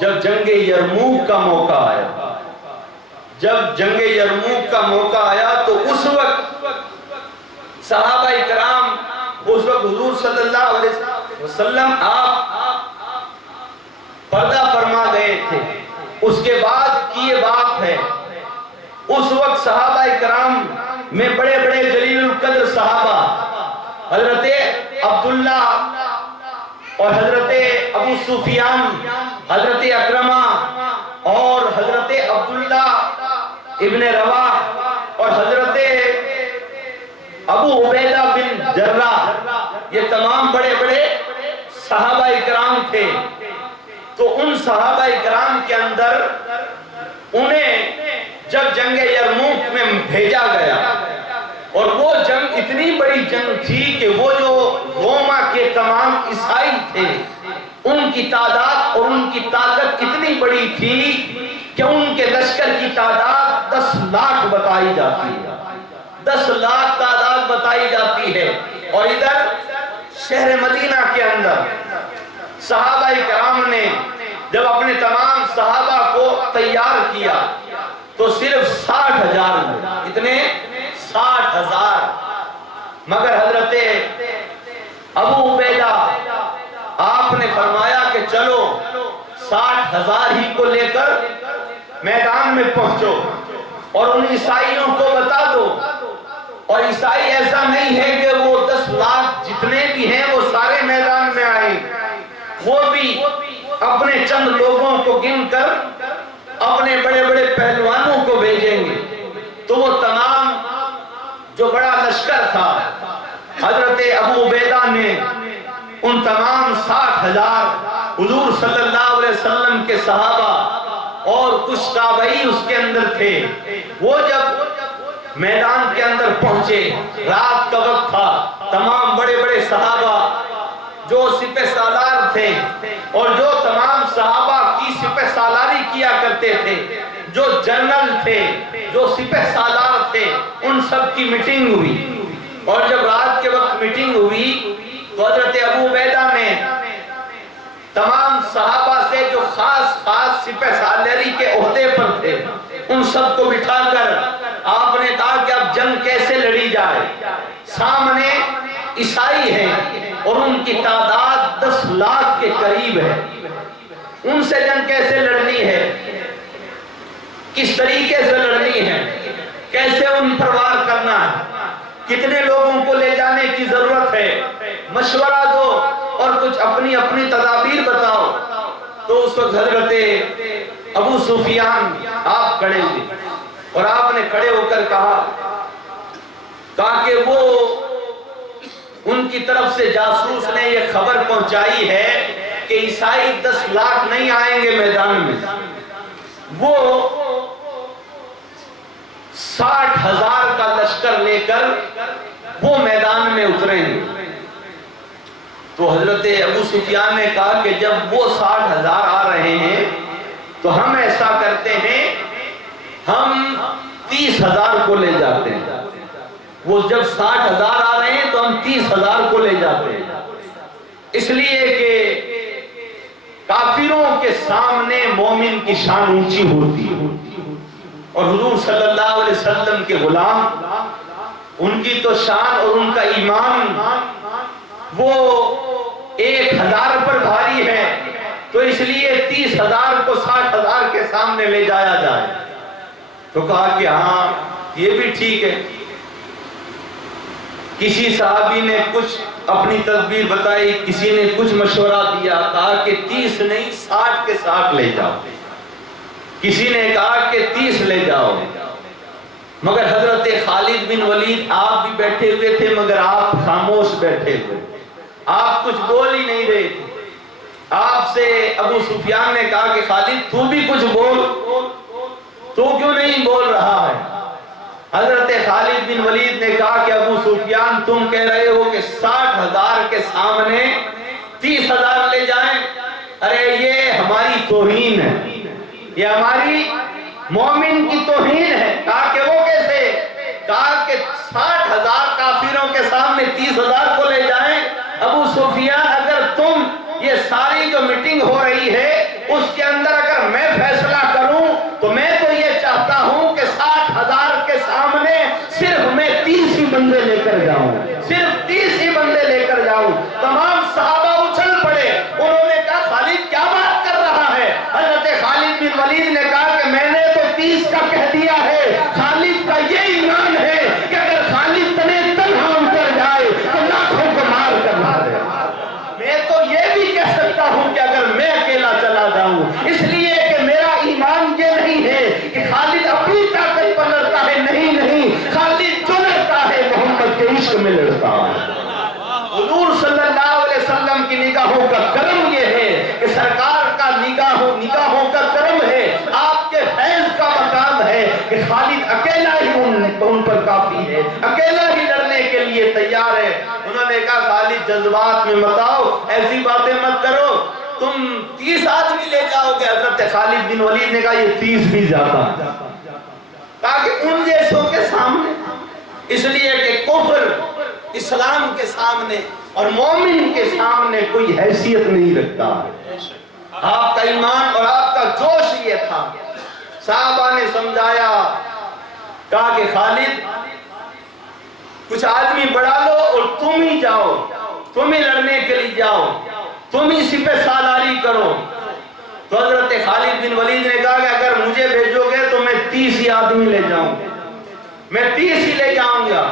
جب جنگ یرموک کا موقع آیا، جب جنگ یرموک کا موقع آیا تو اس وقت صحابہ کرام، اس وقت حضور صلی اللہ علیہ وسلم آپ پردہ فرما گئے تھے۔ اس کے بعد کی یہ بات ہے، اس وقت صحابہ کرام میں بڑے بڑے جلیل القدر صحابہ حضرت عبداللہ اور حضرت ابو سفیان، حضرت اکرمہ اور حضرت عبداللہ ابن رواح اور حضرت ابو عبیدہ بن جراح، یہ تمام بڑے بڑے صحابہ کرام تھے۔ تو ان صحابہ کرام کے اندر انہیں جب جنگ یرموک میں بھیجا گیا، اور وہ جنگ اتنی بڑی جنگ تھی کہ وہ جو روما کے تمام عیسائی تھے ان کی تعداد اور ان کی طاقت اتنی بڑی تھی کہ ان کے لشکر کی تعداد 10 لاکھ بتائی جاتی ہے، 10 لاکھ تعداد بتائی جاتی ہے۔ اور ادھر شہر مدینہ کے اندر صحابہ کرام نے جب اپنے تمام صحابہ کو تیار کیا تو صرف 60,000 میں، اتنے 60,000، مگر حضرت ابو عبیدہ آپ نے فرمایا کہ چلو 60,000 ہی کو لے کر میدان میں پہنچو اور ان عیسائیوں کو بتا دو۔ اور عیسائی ایسا نہیں ہے کہ وہ 10 لاکھ جتنے بھی ہیں وہ سارے میدان میں آئیں، وہ بھی اپنے چند لوگوں کو گن کر اپنے بڑے بڑے پہلوانوں کو بھیجیں گے۔ تو وہ تمام جو بڑا لشکر تھا، حضرت ابو عبیدہ نے ان تمام 60,000 حضور صلی اللہ علیہ وسلم کے صحابہ اور کچھ تابعی اس کے اندر تھے، وہ جب میدان کے اندر پہنچے، رات کا وقت تھا، تمام بڑے بڑے صحابہ جو سپہ سالار تھے اور جو تمام صحابہ کی سپہ سالاری کیا کرتے تھے، جو جنرل تھے، جو سپہ سالار تھے، ان سب کی میٹنگ ہوئی۔ اور جب رات کے وقت میٹنگ ہوئی تو حضرت ابو عبیدہ نے تمام صحابہ سے جو خاص سپہ سالاری کے عہدے پر تھے ان سب کو بٹھا کر آپ نے کہا کہ اب جنگ کیسے لڑی جائے، سامنے عیسائی ہیں اور ان کی تعداد 10 لاکھ کے قریب ہے، ان سے جنگ کیسے لڑنی ہے، کس طریقے سے لڑنی ہے، کیسے ان پر وار کرنا ہے، کتنے لوگوں کو لے جانے کی ضرورت ہے، مشورہ دو اور کچھ اپنی اپنی تدابیر بتاؤ۔ تو اس وقت حضرت ابو سفیان آپ کھڑے ہوئے اور آپ نے کھڑے ہو کر کہا کہ وہ ان کی طرف سے جاسوس نے یہ خبر پہنچائی ہے کہ عیسائی 10 لاکھ نہیں آئیں گے میدان میں، وہ 60,000 کا لشکر لے کر وہ میدان میں اتریں گے۔ تو حضرت ابو سفیان نے کہا کہ جب وہ 60,000 آ رہے ہیں تو ہم ایسا کرتے ہیں، ہم 30,000 کو لے جاتے ہیں۔ وہ جب 60,000 آ رہے ہیں تو ہم 30,000 کو لے جاتے ہیں، اس لیے کہ کافروں کے سامنے مومن کی شان اونچی ہوتی ہے، اور حضور صلی اللہ علیہ وسلم کے غلام، ان کی تو شان اور ان کا ایمان وہ 1,000 پر بھاری ہے، تو اس لیے 30,000 کو 60,000 کے سامنے لے جایا جائے۔ تو کہا کہ ہاں یہ بھی ٹھیک ہے۔ کسی صحابی نے کچھ اپنی تدبیر بتائی، کسی نے کچھ مشورہ دیا، کہا کہ 30 نہیں 60 کے 60 لے جاؤ، کسی نے کہا کہ 30 لے جاؤ، مگر حضرت خالد بن ولید آپ بھی بیٹھے ہوئے تھے، مگر آپ خاموش بیٹھے ہوئے، آپ کچھ بول ہی نہیں رہے تھے۔ آپ سے ابو سفیان نے کہا کہ خالد تو بھی کچھ بول، تو کیوں نہیں بول رہا ہے؟ حضرت خالد بن ولید نے کہا کہ ابو سفیان تم کہہ رہے ہو کہ 60,000 کے سامنے 30,000 لے جائیں، ارے یہ ہماری توہین ہے، یہ ہماری مومن کی توہین ہے۔ کہا کہ وہ کیسے؟ کہا کہ 60,000 کافروں کے سامنے 30,000 کو لے جائیں۔ ابو سفیان اگر تم یہ ساری جو میٹنگ ہو رہی ہے اس کے اندر بندے لے کر جاؤں، صرف 30 ہی بندے لے کر جاؤں۔ تمام صحابہ اچھل پڑے، انہوں نے کہا خالد کیا بات کر رہا ہے؟ حضرت خالد بن ولید نے کہا کہ میں نے تو 30 کا کہہ دیا ہے، خالد کا یہ ایمان ہے کہ اگر خالد تنے تنہا اتر جائے تو لاکھوں کو مار کر مارے۔ میں تو یہ بھی کہہ سکتا ہوں کہ اگر میں اکیلا چلا جاؤں، اس لیے کہ میرا ایمان یہ نہیں ہے کہ خالد اپنی طاقت پر لڑتا ہے، نہیں، خالد جو لڑتا ہے محمد کے عشق میں لڑتا ہے۔ حضور صلی اللہ علیہ وسلم کی نگاہوں کا کرم یہ ہے کہ سرکار کا نگاہوں کا کرم ہے، آپ کے فیض کا مقام ہے کہ خالد اکیلا ہی ان پر کافی ہے، اکیلا ہی لڑنے کے لیے تیار ہے۔ انہوں نے کہا خالد جذبات میں مت آؤ، ایسی باتیں مت کرو، تم 30 آدمی لے جاؤ گے۔ حضرت خالد بن ولید نے کہا یہ 30 بھی زیادہ، تاکہ ان جیسوں کے سامنے، اس لیے کہ کفر اسلام کے سامنے اور مومن کے سامنے کوئی حیثیت نہیں رکھتا۔ آپ کا ایمان اور آپ کا جوش یہ تھا۔ صحابہ نے سمجھایا، کہا کہ خالد کچھ آدمی بڑھا لو اور تم ہی جاؤ، تم ہی لڑنے کے لیے جاؤ، تم ہی سپہ سالاری کرو۔ تو حضرت خالد بن ولید نے کہا کہ اگر مجھے بھیجو گے تو میں 30 ہی آدمی لے جاؤں گا، میں 30 ہی لے جاؤں گا،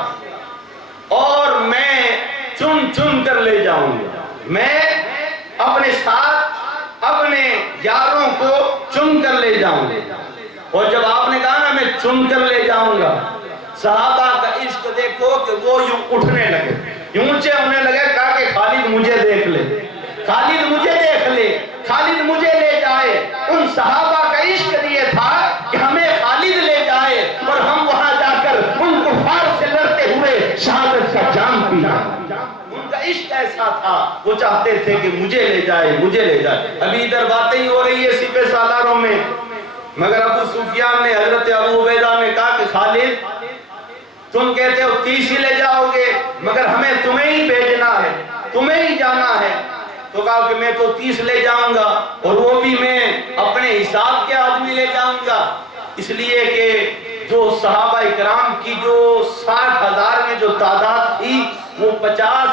اور میں چن کر لے جاؤں گا۔ میں اپنے ساتھ اپنے یاروں کو چن کر لے جاؤں گا۔ اور جب آپ نے کہا نا میں چن کر لے جاؤں گا، صحابہ کا عشق دیکھو کہ وہ یوں اٹھنے لگے، یوں اونچے ہونے لگے۔ کہا کہ خالد مجھے دیکھ لے، خالد مجھے دیکھ لے، خالد مجھے لے جائے۔ ان صحابہ کا عشق یہ تھا کہ ہمیں خالد لے جائے اور ہم وہاں جا کر ان کفار سے لڑتے ہوئے شہادت کا جام پینا۔ ان کا عشق ایسا تھا، وہ چاہتے تھے کہ مجھے لے جائے، مجھے لے جائے۔ ابھی ادھر باتیں ہی ہو رہی ہے سپہ سالاروں میں، مگر ابو سفیان نے حضرت ابو عبیدہ نے کہا کہ خالد تم کہتے ہو 30 ہی لے جاؤ گے، مگر ہمیں تمہیں ہی بھیجنا ہے، تمہیں ہی جانا ہے۔ تو کہا کہ میں تو 30 لے جاؤں گا، اور وہ بھی میں اپنے حساب کے آدمی لے جاؤں گا، اس لیے کہ جو صحابہ اکرام کی جو 60,000 میں جو تعداد تھی وہ 50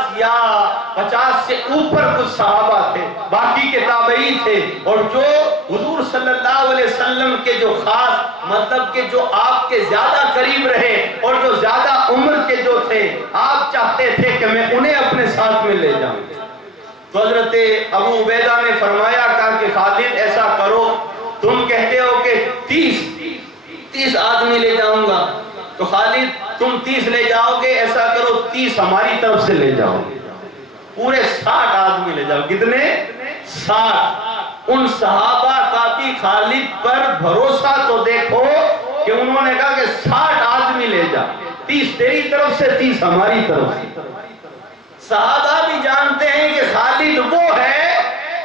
سے اوپر کچھ صحابہ تھے، باقی کے تابعی تھے، اور جو حضور صلی اللہ علیہ وسلم کے جو خاص مطلب کہ جو آپ کے زیادہ قریب رہے اور جو زیادہ عمر کے جو تھے، آپ چاہتے تھے کہ میں انہیں اپنے ساتھ میں لے جاؤں۔ تو حضرت ابو عبیدہ نے فرمایا، کہا کہ خالد ایسا کرو، تم کہتے ہو کہ 30 آدمی لے جاؤں گا، تو خالد تم 30 لے جاؤ گے، ایسا کرو 30 ہماری طرف سے لے جاؤ، پورے 60 آدمی لے جاؤ۔ کتنے؟ 60۔ ان صحابہ کا بھی خالد پر بھروسہ تو دیکھو کہ انہوں نے کہا کہ 60 آدمی لے جا، 30 تیری طرف سے، 30 ہماری طرف سے۔ صحابہ بھی جانتے ہیں کہ خالد وہ ہے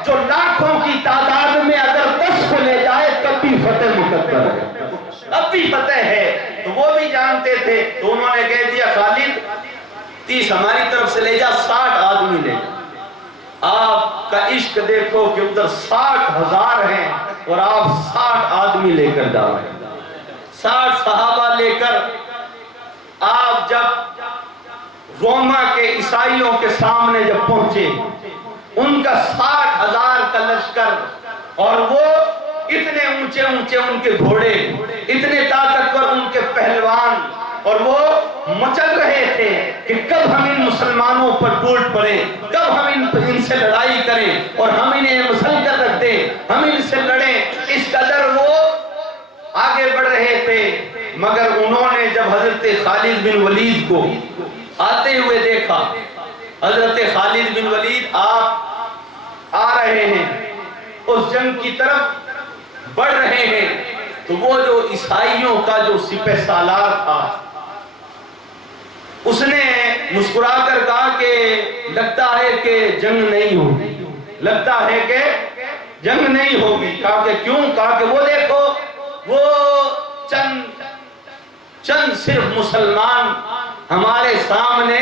جو لاکھوں کی تعداد میں اگر 10 کو لے جائے تب بھی فتح مقدر ہے، اب بھی فتح ہے۔ تو وہ بھی جانتے تھے، تو انہوں نے کہہ دیا خالد 30 ہماری طرف سے لے جا، 60 آدمی لے جا۔ آپ کا عشق دیکھو کہ ادھر 60,000 ہیں اور آپ 60 آدمی لے کر جا رہے ہیں۔ 60 صحابہ لے کر آپ جب روما کے عیسائیوں کے سامنے جب پہنچے، ان کا 60,000 کا لشکر، اور وہ اتنے اونچے ان کے گھوڑے، اتنے طاقتور ان کے پہلوان، اور وہ مچل رہے تھے کہ کب ہم ان مسلمانوں پر ٹوٹ پڑیں، کب ہم ان سے لڑائی کریں اور ہم انہیں مسل کر رکھ دیں، ہم ان سے لڑیں۔ اس قدر وہ آگے بڑھ رہے تھے، مگر انہوں نے جب حضرت خالد بن ولید کو آتے ہوئے دیکھا، حضرت خالد بن ولید آپ آ رہے ہیں، اس جنگ کی طرف بڑھ رہے ہیں، تو وہ جو عیسائیوں کا جو سپہ سالار تھا، اس نے مسکرا کر کہا کہ لگتا ہے کہ جنگ نہیں ہوگی، لگتا ہے کہ جنگ نہیں ہوگی۔ کہا کہ کیوں؟ کہا کہ وہ دیکھو، وہ چند صرف مسلمان ہمارے سامنے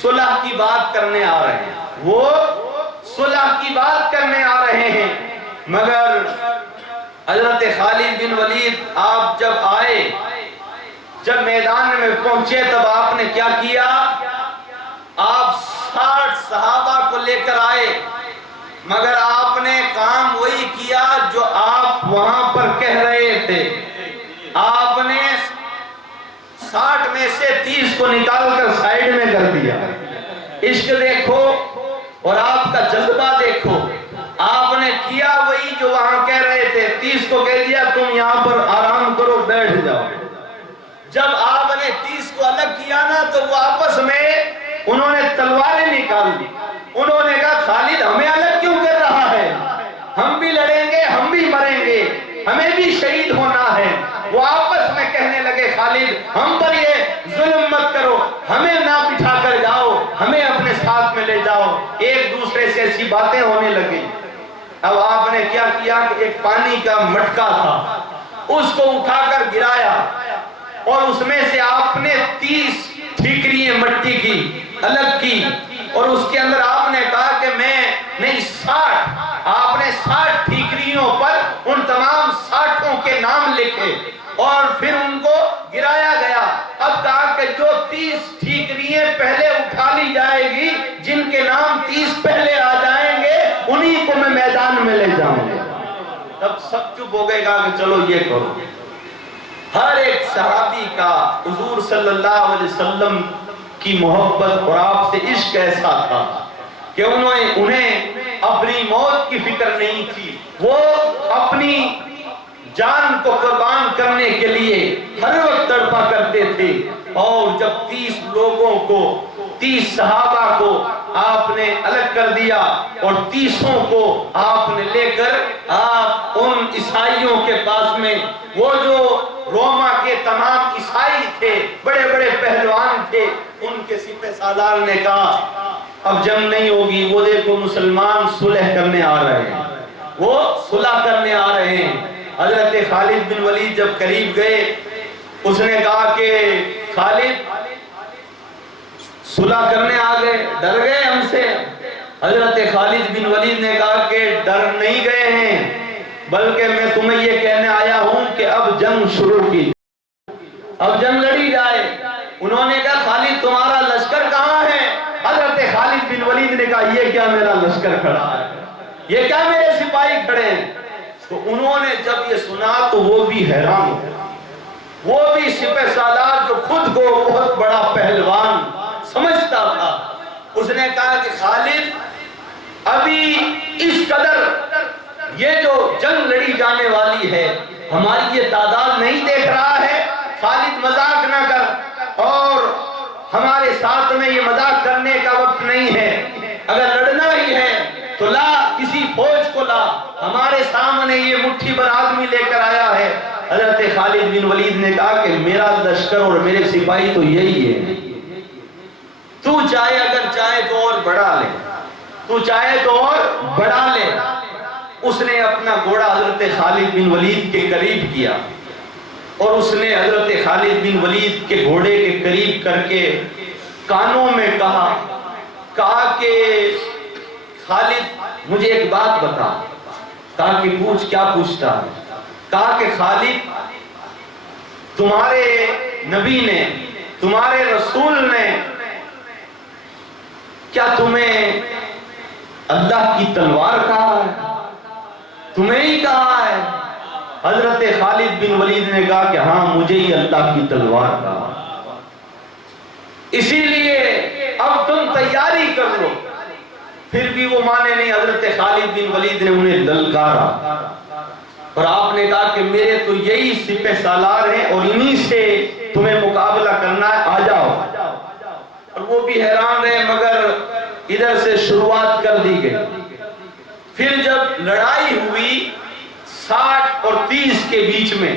صلح کی بات کرنے آ رہے ہیں، وہ صلح کی بات کرنے آ رہے ہیں، مگر حضرت خالد بن ولید آپ جب آئے جب میدان میں پہنچے تب آپ نے کیا کیا؟ آپ 60 صحابہ کو لے کر آئے، مگر آپ نے کام وہی کیا جو آپ وہاں پر کہہ رہے تھے۔ آپ نے 60 میں سے 30 کو نکال کر سائیڈ میں کر دیا۔ عشق دیکھو اور آپ کا جذبہ دیکھو، آپ نے کیا وہی جو وہاں کہہ رہے تھے۔ 30 کو کہہ دیا تم یہاں پر آرام کرو، بیٹھ جاؤ۔ جب آپ نے 30 کو الگ کیا نا تو وہ آپس میں انہوں نے تلواریں نکال دی۔ انہوں نے کہا خالد ہمیں الگ کیوں کر رہا ہے؟ ہم بھی لڑیں گے، ہم بھی مریں گے، ہمیں بھی شہید ہونا ہے۔ وہ آپس میں کہنے لگے خالد ہم پر یہ ظلم مت کرو، ہمیں نہ بٹھا کر جاؤ، ہمیں اپنے ساتھ میں لے جاؤ۔ ایک دوسرے سے ایسی باتیں ہونے لگی۔ اب آپ نے کیا کیا کہ ایک پانی کا مٹکا تھا، اس کو اٹھا کر گرایا اور اس میں سے آپ نے 30 ٹھیکریاں مٹی کی الگ کی، اور اس کے اندر آپ نے کہا کہ میں نہیں 60، آپ نے 60 ٹھیکریوں پر ان تمام 60 کے نام لکھے اور پھر ان کو گرایا گیا۔ اب کہا کہ جو 30 ٹھیکریاں پہلے اٹھا لی جائے گی، جن کے نام 30 پہلے آ جائیں گے، انہی کو میں میدان میں لے جاؤں گا۔ تب سب چپ ہو گئے، کہا کہ چلو یہ کرو۔ ہر ایک صحابی کا حضور صلی اللہ علیہ وسلم کی محبت اور آپ سے عشق ایسا تھا کہ انہیں اپنی موت کی فکر نہیں تھی۔ وہ اپنی جان کو قربان کرنے کے لیے ہر وقت تڑپا کرتے تھے۔ اور جب 30 لوگوں کو، 30 صحابہ کو آپ نے الگ کر دیا اور 30 کو آپ نے لے کر آپ ان عیسائیوں کے پاس میں، وہ جو روما کے تمام عیسائی تھے، بڑے بڑے پہلوان تھے، ان کے سپہ سالار نے کہا اب جنگ نہیں ہوگی، وہ دیکھو مسلمان صلح کرنے آ رہے ہیں، وہ صلح کرنے آ رہے ہیں۔ حضرت خالد بن ولید جب قریب گئے، اس نے کہا کہ خالد صلح کرنے آ گئے، ڈر گئے ہم سے؟ حضرت خالد بن ولید نے کہا کہ ڈر نہیں گئے ہیں، بلکہ میں تمہیں یہ کہنے آیا ہوں کہ اب جنگ شروع کی، اب جنگ لڑی جائے۔ انہوں نے کہا خالد تمہارا لشکر کہاں ہے؟ حضرت خالد بن ولید نے کہا یہ کیا میرا لشکر کھڑا ہے، یہ کیا میرے سپاہی کھڑے ہیں؟ تو انہوں نے جب یہ سنا تو وہ بھی حیران ہو، وہ بھی سپہ سالار جو خود کو بہت بڑا پہلوان سمجھتا تھا، اس نے کہا کہ خالد ابھی اس قدر یہ جو جنگ لڑی جانے والی ہے، ہماری یہ تعداد نہیں دیکھ رہا ہے؟ خالد مذاق نہ کر، اور ہمارے ساتھ میں یہ مذاق کرنے کا وقت نہیں ہے، اگر لڑنا ہی ہے تو لا کسی فوج کو لا، ہمارے سامنے یہ مٹھی بھر آدمی لے کر آیا ہے۔ حضرت خالد بن ولید نے کہا کہ میرا لشکر اور میرے سپاہی تو یہی ہے، تو چاہے اگر چاہے تو اور بڑھا لے، تو چاہے تو اور بڑھا لے۔ اس نے اپنا گھوڑا حضرت خالد بن ولید کے قریب کیا اور اس نے حضرت خالد بن ولید کے گھوڑے کے قریب کر کے کانوں میں کہا کہ خالد مجھے ایک بات بتا۔ کہا کہ پوچھ، کیا پوچھتا ہے؟ کہا کہ خالد تمہارے نبی نے، تمہارے رسول نے کیا تمہیں اللہ کی تلوار کہا ہے؟ تمہیں ہی کہا ہے؟ حضرت خالد بن ولید نے کہا کہ ہاں مجھے ہی اللہ کی تلوار کہا، اسی لیے اب تم تیاری کر لو۔ پھر بھی وہ مانے نہیں، حضرت خالد بن ولید نے انہیں للکارا اور آپ نے کہا کہ میرے تو یہی سپہ سالار ہیں اور انہی سے تمہیں مقابلہ کرنا ہے، آ جاؤ۔ اور وہ بھی حیران رہے، مگر ادھر سے شروعات کر دی گئی۔ پھر جب لڑائی ہوئی 60 اور 30 کے بیچ میں،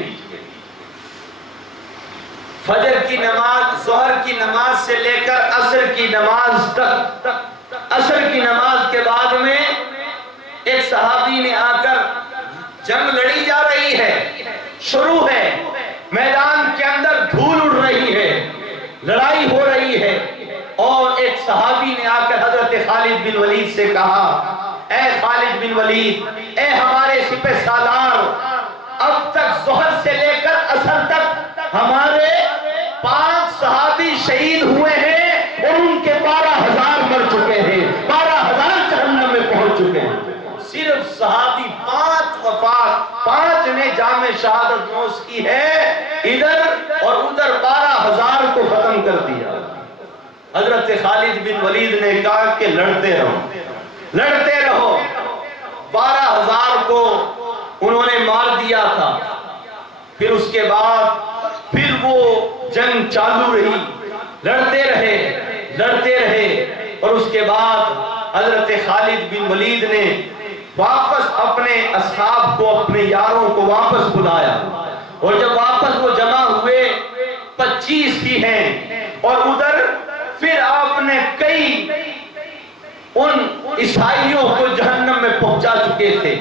فجر کی نماز، ظہر کی نماز سے لے کر عصر کی نماز تک، عصر کی نماز کے بعد میں ایک صحابی نے آ کر، جنگ لڑی جا رہی ہے، شروع ہے، میدان کے اندر دھول اڑ رہی ہے، لڑائی ہو رہی ہے، اور ایک صحابی نے آ کر حضرت خالد بن ولید سے کہا اے خالد بن ولید، اے ہمارے سپہ سالار، اب تک ظہر سے لے کر عصر تک ہمارے 5 صحابی شہید ہوئے ہیں اور ان کے 12,000 مر چکے ہیں، 12,000 جہنم میں پہنچ چکے ہیں۔ صرف صحابی 5 وفات، 5 نے جام شہادت نوش کی ہے، ادھر اور ادھر 12,000 کو ختم کر دیا۔ حضرت خالد بن ولید نے کہا کہ لڑتے رہو، لڑتے رہو۔ 12,000 کو انہوں نے مار دیا تھا۔ پھر اس کے بعد پھر وہ جنگ چالو رہی، لڑتے رہے اور اس کے بعد حضرت خالد بن ولید نے واپس اپنے اصحاب کو، اپنے یاروں کو واپس بلایا، اور جب واپس وہ جمع ہوئے 25 ہی ہیں، اور ادھر پھر آپ نے کئی ان عیسائیوں کو جہنم میں پہنچا چکے تھے،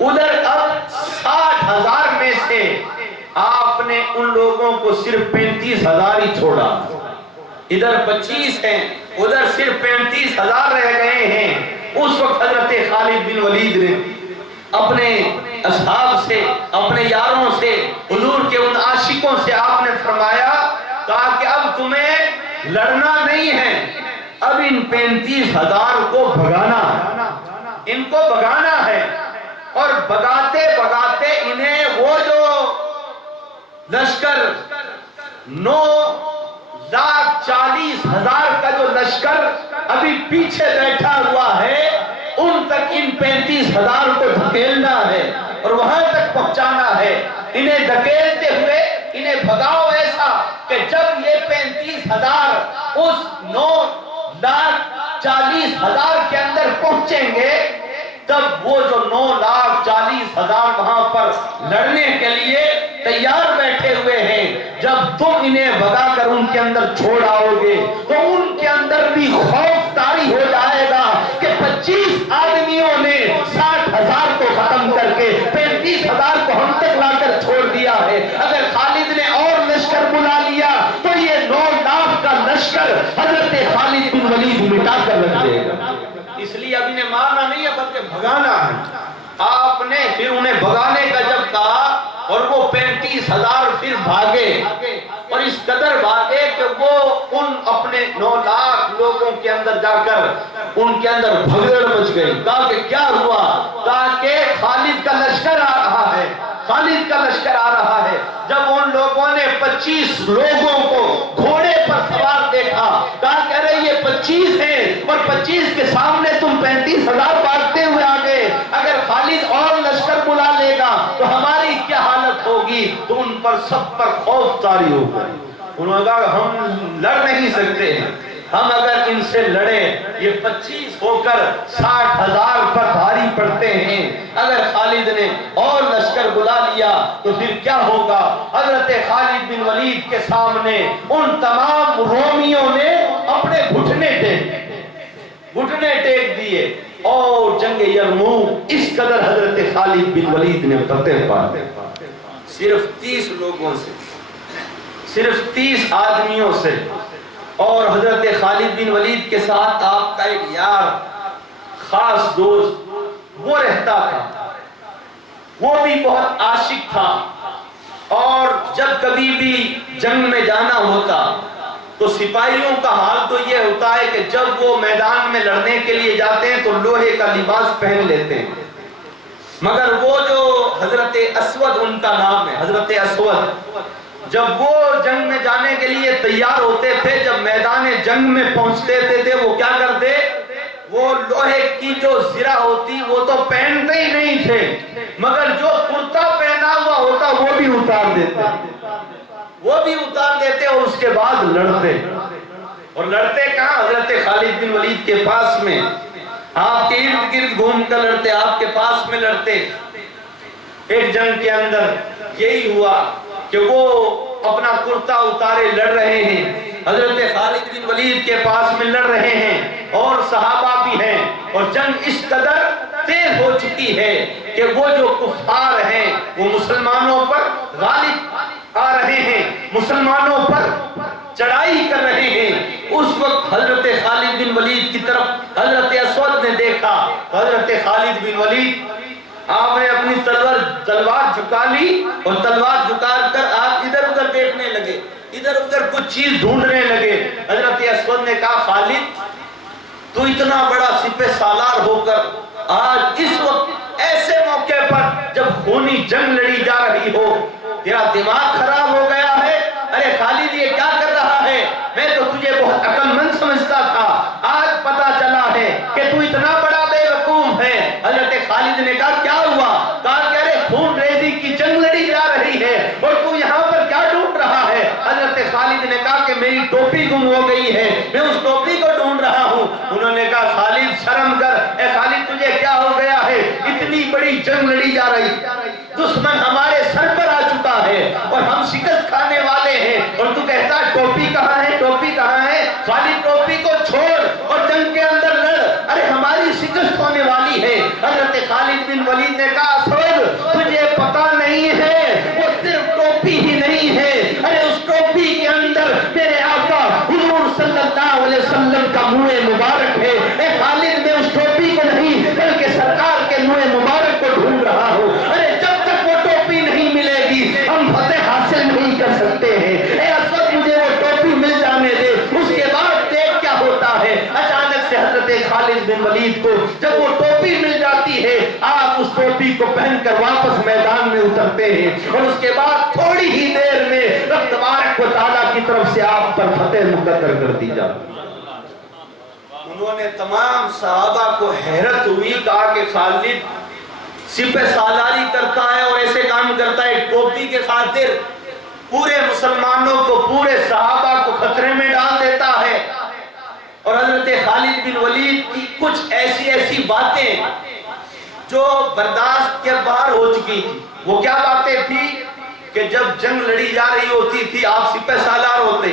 ادھر اب 60,000 میں سے آپ نے ان لوگوں کو صرف 35,000 ہی چھوڑا۔ ادھر 25 ہیں، ادھر صرف 35,000 رہ گئے ہیں۔ اس وقت حضرت خالد بن ولید نے اپنے اصحاب سے، اپنے یاروں سے، حضور کے ان عاشقوں سے آپ نے فرمایا، کہا کہ اب تمہیں لڑنا نہیں ہے، اب ان 35,000 کو بھگانا ہے، ان کو بھگانا ہے۔ اور بھگاتے بھگاتے انہیں وہ جو لشکر 9,40,000 کا جو لشکر ابھی پیچھے بیٹھا ہوا ہے، ان تک ان 35,000 کو دھکیلنا ہے اور وہاں تک پہنچانا ہے۔ انہیں دھکیلتے ہوئے انہیں بھگاؤ ایسا کہ جب یہ 35,000 اس 9,40,000 کے اندر پہنچیں گے، تب وہ جو 9,40,000 وہاں پر لڑنے کے لیے تیار بیٹھے ہوئے ہیں، جب تم انہیں بھگا کر ان کے اندر چھوڑ آؤ گے تو ان کے اندر بھی خوف طاری ہو جائے گا کہ 25 آدمیوں نے 60,000 کو ختم کر کے 35,000 کو ہم تک لا کر چھوڑ دیا ہے۔ اگر خالد نے اور لشکر بلا لیا تو یہ 9,00,000 کا لشکر حضرت خالد بن ولید مٹا کر رکھ دے گا۔ اس لیے اب انہیں مارنا نہیں ہے بلکہ بھگانا ہے۔ آپ نے پھر انہیں بھگانے کا جب کہا اور وہ 35,000 پھر بھاگے، اور اس قدر بھاگے کہ وہ ان اپنے 9,00,000 لوگوں کے اندر جا کر ان کے اندر بھگدڑ مچ گئی۔ کہا کہ کیا ہوا؟ کہا کہ خالد کا لشکر آ رہا ہے، خالد کا لشکر آ رہا ہے۔ جب ان لوگوں نے 25 لوگوں کو گھوڑے پر سوار دیکھا، کہا کہ ارے یہ 25 ہیں اور 25 کے سامنے تم 35,000 بھاگتے ہوئے آ گئے، اگر خالد اور لشکر بلا لے گا تو ہماری کیا حالت ہوگی؟ تو ان پر سب پر خوف طاری ہو گئی۔ انہوں نے کہا ہم لڑ نہیں سکتے ہیں، ہم اگر ان سے لڑیں یہ 25 ہو کر 60,000 پر بھاری پڑتے ہیں، اگر خالد نے اور لشکر بلا لیا تو پھر کیا ہوگا؟ حضرت خالد بن ولید کے سامنے ان تمام رومیوں نے اپنے گھٹنے ٹیک دیے اور جنگ یرموک اس قدر حضرت خالد بن ولید نے فتح پائی۔ صرف 30 لوگوں سے، صرف 30 آدمیوں سے، اور حضرت خالد بن ولید کے ساتھ آپ کا ایک یار، خاص دوست وہ رہتا تھا، وہ بھی بہت عاشق تھا، اور جب کبھی بھی جنگ میں جانا ہوتا تو سپاہیوں کا حال تو یہ ہوتا ہے کہ جب وہ میدان میں لڑنے کے لیے جاتے ہیں تو لوہے کا لباس پہن لیتے ہیں، مگر وہ جو حضرت اسود ان کا نام ہے، حضرت اسود، جب وہ جنگ میں جانے کے لیے تیار ہوتے تھے، جب میدان جنگ میں پہنچتے تھے وہ کیا کرتے؟ وہ لوہے کی جو زرہ ہوتی وہ تو پہنتے ہی نہیں تھے، مگر جو کرتا پہنا ہوا ہوتا وہ بھی اتار دیتے اور اس کے بعد لڑتے، اور لڑتے کہاں؟ حضرت خالد بن ولید کے پاس میں، آپ کے ارد گرد گھوم کر لڑتے، آپ کے پاس میں لڑتے۔ ایک جنگ کے اندر یہی ہوا کہ وہ اپنا کرتا اتارے لڑ رہے ہیں، حضرت خالد بن ولید کے پاس میں لڑ رہے ہیں اور صحابہ بھی ہیں، اور جنگ اس قدر تیز ہو چکی ہے کہ وہ جو کفار ہیں وہ مسلمانوں پر غالب آ رہے ہیں، مسلمانوں پر چڑھائی کر رہے ہیں۔ اس وقت حضرت خالد بن ولید کی طرف حضرت اسود نے دیکھا، حضرت خالد بن ولید آپ نے اپنی تلوار جھکا لی اور تلوار جھکا کر آپ ادھر ادھر دیکھنے لگے، ادھر ادھر ادھر کچھ چیز ڈھونڈنے لگے۔ حضرت اسود نے کہا خالد تو اتنا بڑا سپہ سالار ہو کر آج اس وقت ایسے موقع پر جب خونی جنگ لڑی جا رہی ہو تیرا دماغ خراب ہو گیا ہے؟ ارے خالد یہ کیا کر رہا ہے؟ میں تو تجھے بہت عقل مند سمجھتا تھا، آج پتا چلا ہے کہ تو اتنا بڑا بے وقوف ہے۔ حضرت خالد نے کہا کیا ہوا؟ کہا کہ ارے خون ریزی کی جنگ لڑی جا رہی ہے اور تو یہاں پر کیا ڈھونڈ رہا ہے؟ حضرت خالد نے کہا کہ میری ٹوپی گم ہو گئی ہے، میں اس ٹوپی کو ڈھونڈ رہا ہوں۔ انہوں نے کہا خالد شرم کر، اے خالد تجھے کیا ہو گیا ہے؟ اتنی بڑی جنگ لڑی جا رہی، دشمن ہمارے سر پر آ چکا ہے اور ہم شکست کھانے والے ہیں اور تو کہتا ہے ٹوپی کہاں ہے؟ ٹوپی کہاں ہے؟ خالد ٹوپی کو چھوڑ اور جنگ کے اندر لڑ، ارے ہماری شکست ہونے والی ہے۔ حضرت خالد بن ولید نے کہا اسود تجھے پتا نہیں ہے وہ صرف ٹوپی ہی نہیں ہے، ارے اس ٹوپی کے اندر میرے آقا حضور صلی اللہ علیہ وسلم کا منہ مبارک ہے۔ اے خالد میں اس ٹوپی کو نہیں بلکہ سرکار کے منہ مبارک کو ڈھونڈ رہا ہوں، ارے جب تک وہ ٹوپی نہیں ملے گی ہم فتح حاصل نہیں کر سکتے ہیں۔ اے اسود مجھے وہ ٹوپی مل جانے دے، اس کے بعد دیکھ کیا ہوتا ہے۔ اچانک سے حضرت خالد بن ولید کو جب وہ ٹوپی مل جاتی ہے آپ اس ٹوپی کو پہن کر واپس میدان میں اترتے ہیں اور اس کے بعد تھوڑی ہی دیر میں رب تبارک و تعالیٰ کی طرف سے آپ پر فتح مقدر کر دی جاتی۔ انہوں نے تمام صحابہ کو حیرت ہوئی، کہا کہ خالد سپہ سالاری کرتا ہے اور ایسے کام کرتا ہے، ٹوپی کے خاطر پورے مسلمانوں کو، پورے صحابہ کو خطرے میں ڈال دیتا ہے۔ اور حضرت خالد بن ولید کی کچھ ایسی باتیں جو برداشت کے باہر ہو چکی تھی۔ وہ کیا باتیں تھی کہ جب جنگ لڑی جا رہی ہوتی تھی آپ سپہ سالار ہوتے،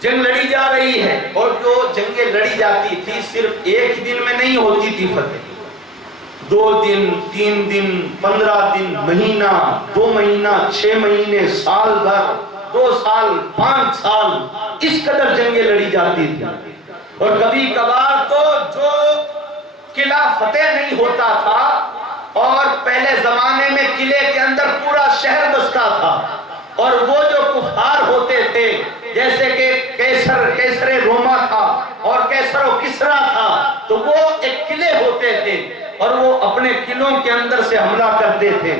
جنگ لڑی جا رہی ہے اور جو جنگیں لڑی جاتی تھی صرف ایک دن میں نہیں ہوتی تھی فتح، 2 دن 3 دن 15 دن، مہینہ 2 مہینہ 6 مہینے، سال بھر، 2 سال 5 سال، اس قدر جنگیں لڑی جاتی تھی۔ اور کبھی کبھار تو جو قلعہ فتح نہیں ہوتا تھا اور پہلے زمانے میں قلعے کے اندر پورا شہر بستا تھا اور وہ جو کفار ہوتے تھے جیسے کہ کیسر روما تھا اور کیسر و کسرا تھا، تو وہ ایک قلعے ہوتے تھے اور وہ اپنے قلعوں کے اندر سے حملہ کرتے تھے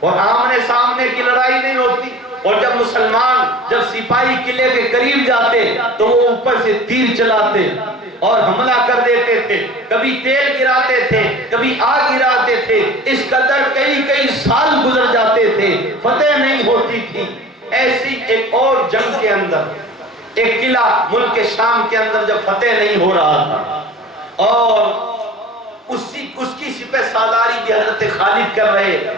اور آمنے سامنے کی لڑائی نہیں ہوتی، اور جب مسلمان جب سپاہی قلعے کے قریب جاتے تو وہ اوپر سے تیر چلاتے اور حملہ کر دیتے تھے، کبھی تیل گراتے تھے، کبھی آگ گراتے تھے، اس قدر کئی سال گزر جاتے تھے، فتح نہیں ہوتی تھی۔ ایسی ایک اور جنگ کے اندر ایک قلعہ ملک شام کے اندر جب فتح نہیں ہو رہا تھا اور اس کی سپہ سالاری بھی حضرت خالد کر رہے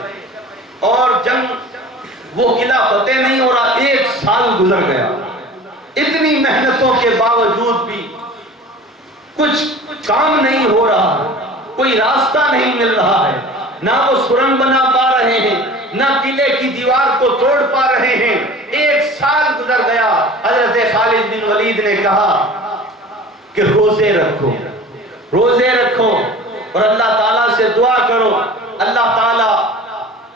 اور جنگ وہ قلعہ فتح نہیں ہو رہا، 1 سال گزر گیا، اتنی محنتوں کے باوجود بھی کچھ کام نہیں ہو رہا، کوئی راستہ نہیں مل رہا ہے، نہ وہ سرنگ بنا پا رہے ہیں، نہ قلعے کی دیوار کو توڑ پا رہے ہیں۔ 1 سال گزر گیا، حضرت خالد بن ولید نے کہا کہ روزے رکھو اور اللہ تعالیٰ سے دعا کرو، اللہ تعالیٰ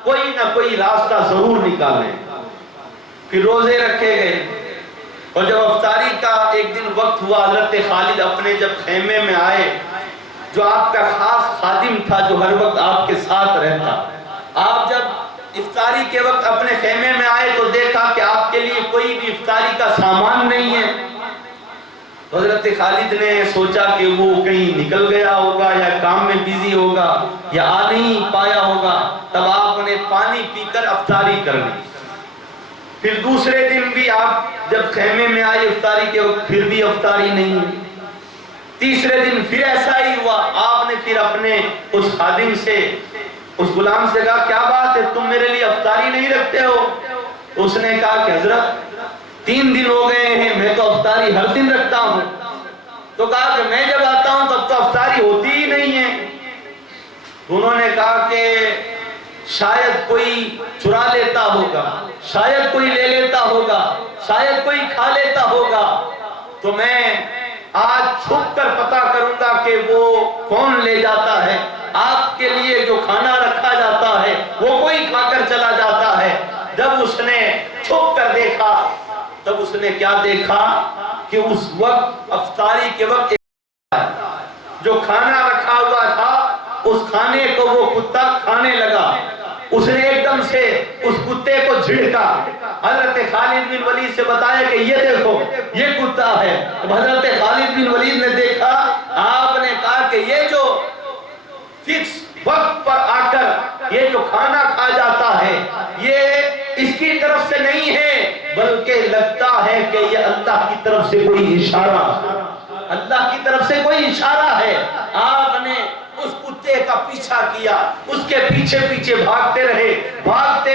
کوئی نہ کوئی راستہ ضرور نکالے۔ پھر روزے رکھے گئے اور جب افطاری کا ایک دن وقت ہوا، حضرت خالد اپنے جب خیمے میں آئے، جو آپ کا خاص خادم تھا جو ہر وقت آپ کے ساتھ رہتا، آپ جب افطاری کے وقت اپنے خیمے میں آئے تو دیکھا کہ آپ کے لیے کوئی بھی افطاری کا سامان نہیں ہے۔ حضرت خالد نے سوچا کہ وہ کہیں نکل گیا ہوگا یا کام میں بیزی ہوگا یا آ نہیں پایا ہوگا، تب آپ نے پانی پی کر افطاری کر لی۔ پھر دوسرے دن بھی آپ جب خیمے میں آئے افطاری کے وقت پھر بھی افطاری نہیں۔ تیسرے دن پھر ایسا ہی ہوا، آپ نے پھر اپنے اس خادم سے، اس غلام سے کہا کیا بات ہے تم میرے لیے افطاری نہیں رکھتے ہو؟ اس نے کہا کہ حضرت 3 دن ہو گئے ہیں، میں تو افطاری ہر دن رکھتا ہوں۔ تو کہا کہ میں جب آتا ہوں تب تو افطاری ہوتی ہی نہیں ہے۔ انہوں نے کہا کہ شاید کوئی چرا لیتا ہوگا، شاید کوئی لے لیتا ہوگا، شاید کوئی کھا لیتا ہوگا، تو میں آج چھپ کر پتا کروں گا کہ وہ کون لے جاتا ہے۔ آپ کے لیے جو کھانا رکھا جاتا ہے وہ کوئی کھا کر چلا جاتا ہے۔ جب اس نے چھپ کر دیکھا اس نے کیا دیکھا کہ اس وقت افطاری کے وقت جو کھانا رکھا ہوا تھا اس کھانے کو وہ کتا کھانے لگا. اس نے ایک دم سے اس کتے کو جھڑکا. حضرت خالد بن ولید سے بتایا کہ یہ دیکھو یہ کتا ہے. حضرت خالد بن ولید نے دیکھا, آپ نے کہا کہ یہ جو فکس وقت پر آ کر یہ جو کھانا کھا جاتا ہے یہ اس کی طرف سے نہیں ہے, بلکہ لگتا ہے کہ یہ اللہ کی طرف سے کوئی اشارہ, اللہ کی طرف سے کوئی اشارہ ہے. آپ نے اس کتے کا پیچھا کیا, اس کے پیچھے پیچھے بھاگتے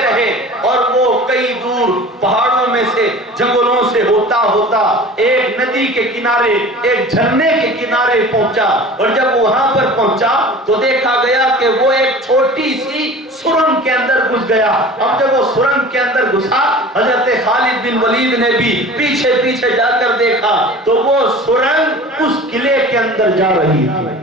رہے اور وہ کئی دور پہاڑوں میں سے جنگلوں سے ہوتا ہوتا ایک ندی کے کنارے, ایک جھرنے کے کنارے پہنچا. اور جب وہاں پر پہنچا تو دیکھا گیا کہ وہ ایک چھوٹی سی سرنگ کے اندر گھس گیا. اب جب وہ سرنگ کے اندر گھسا, حضرت خالد بن ولید نے بھی پیچھے پیچھے جا کر دیکھا تو وہ سرنگ اس قلعے کے اندر جا رہی تھی,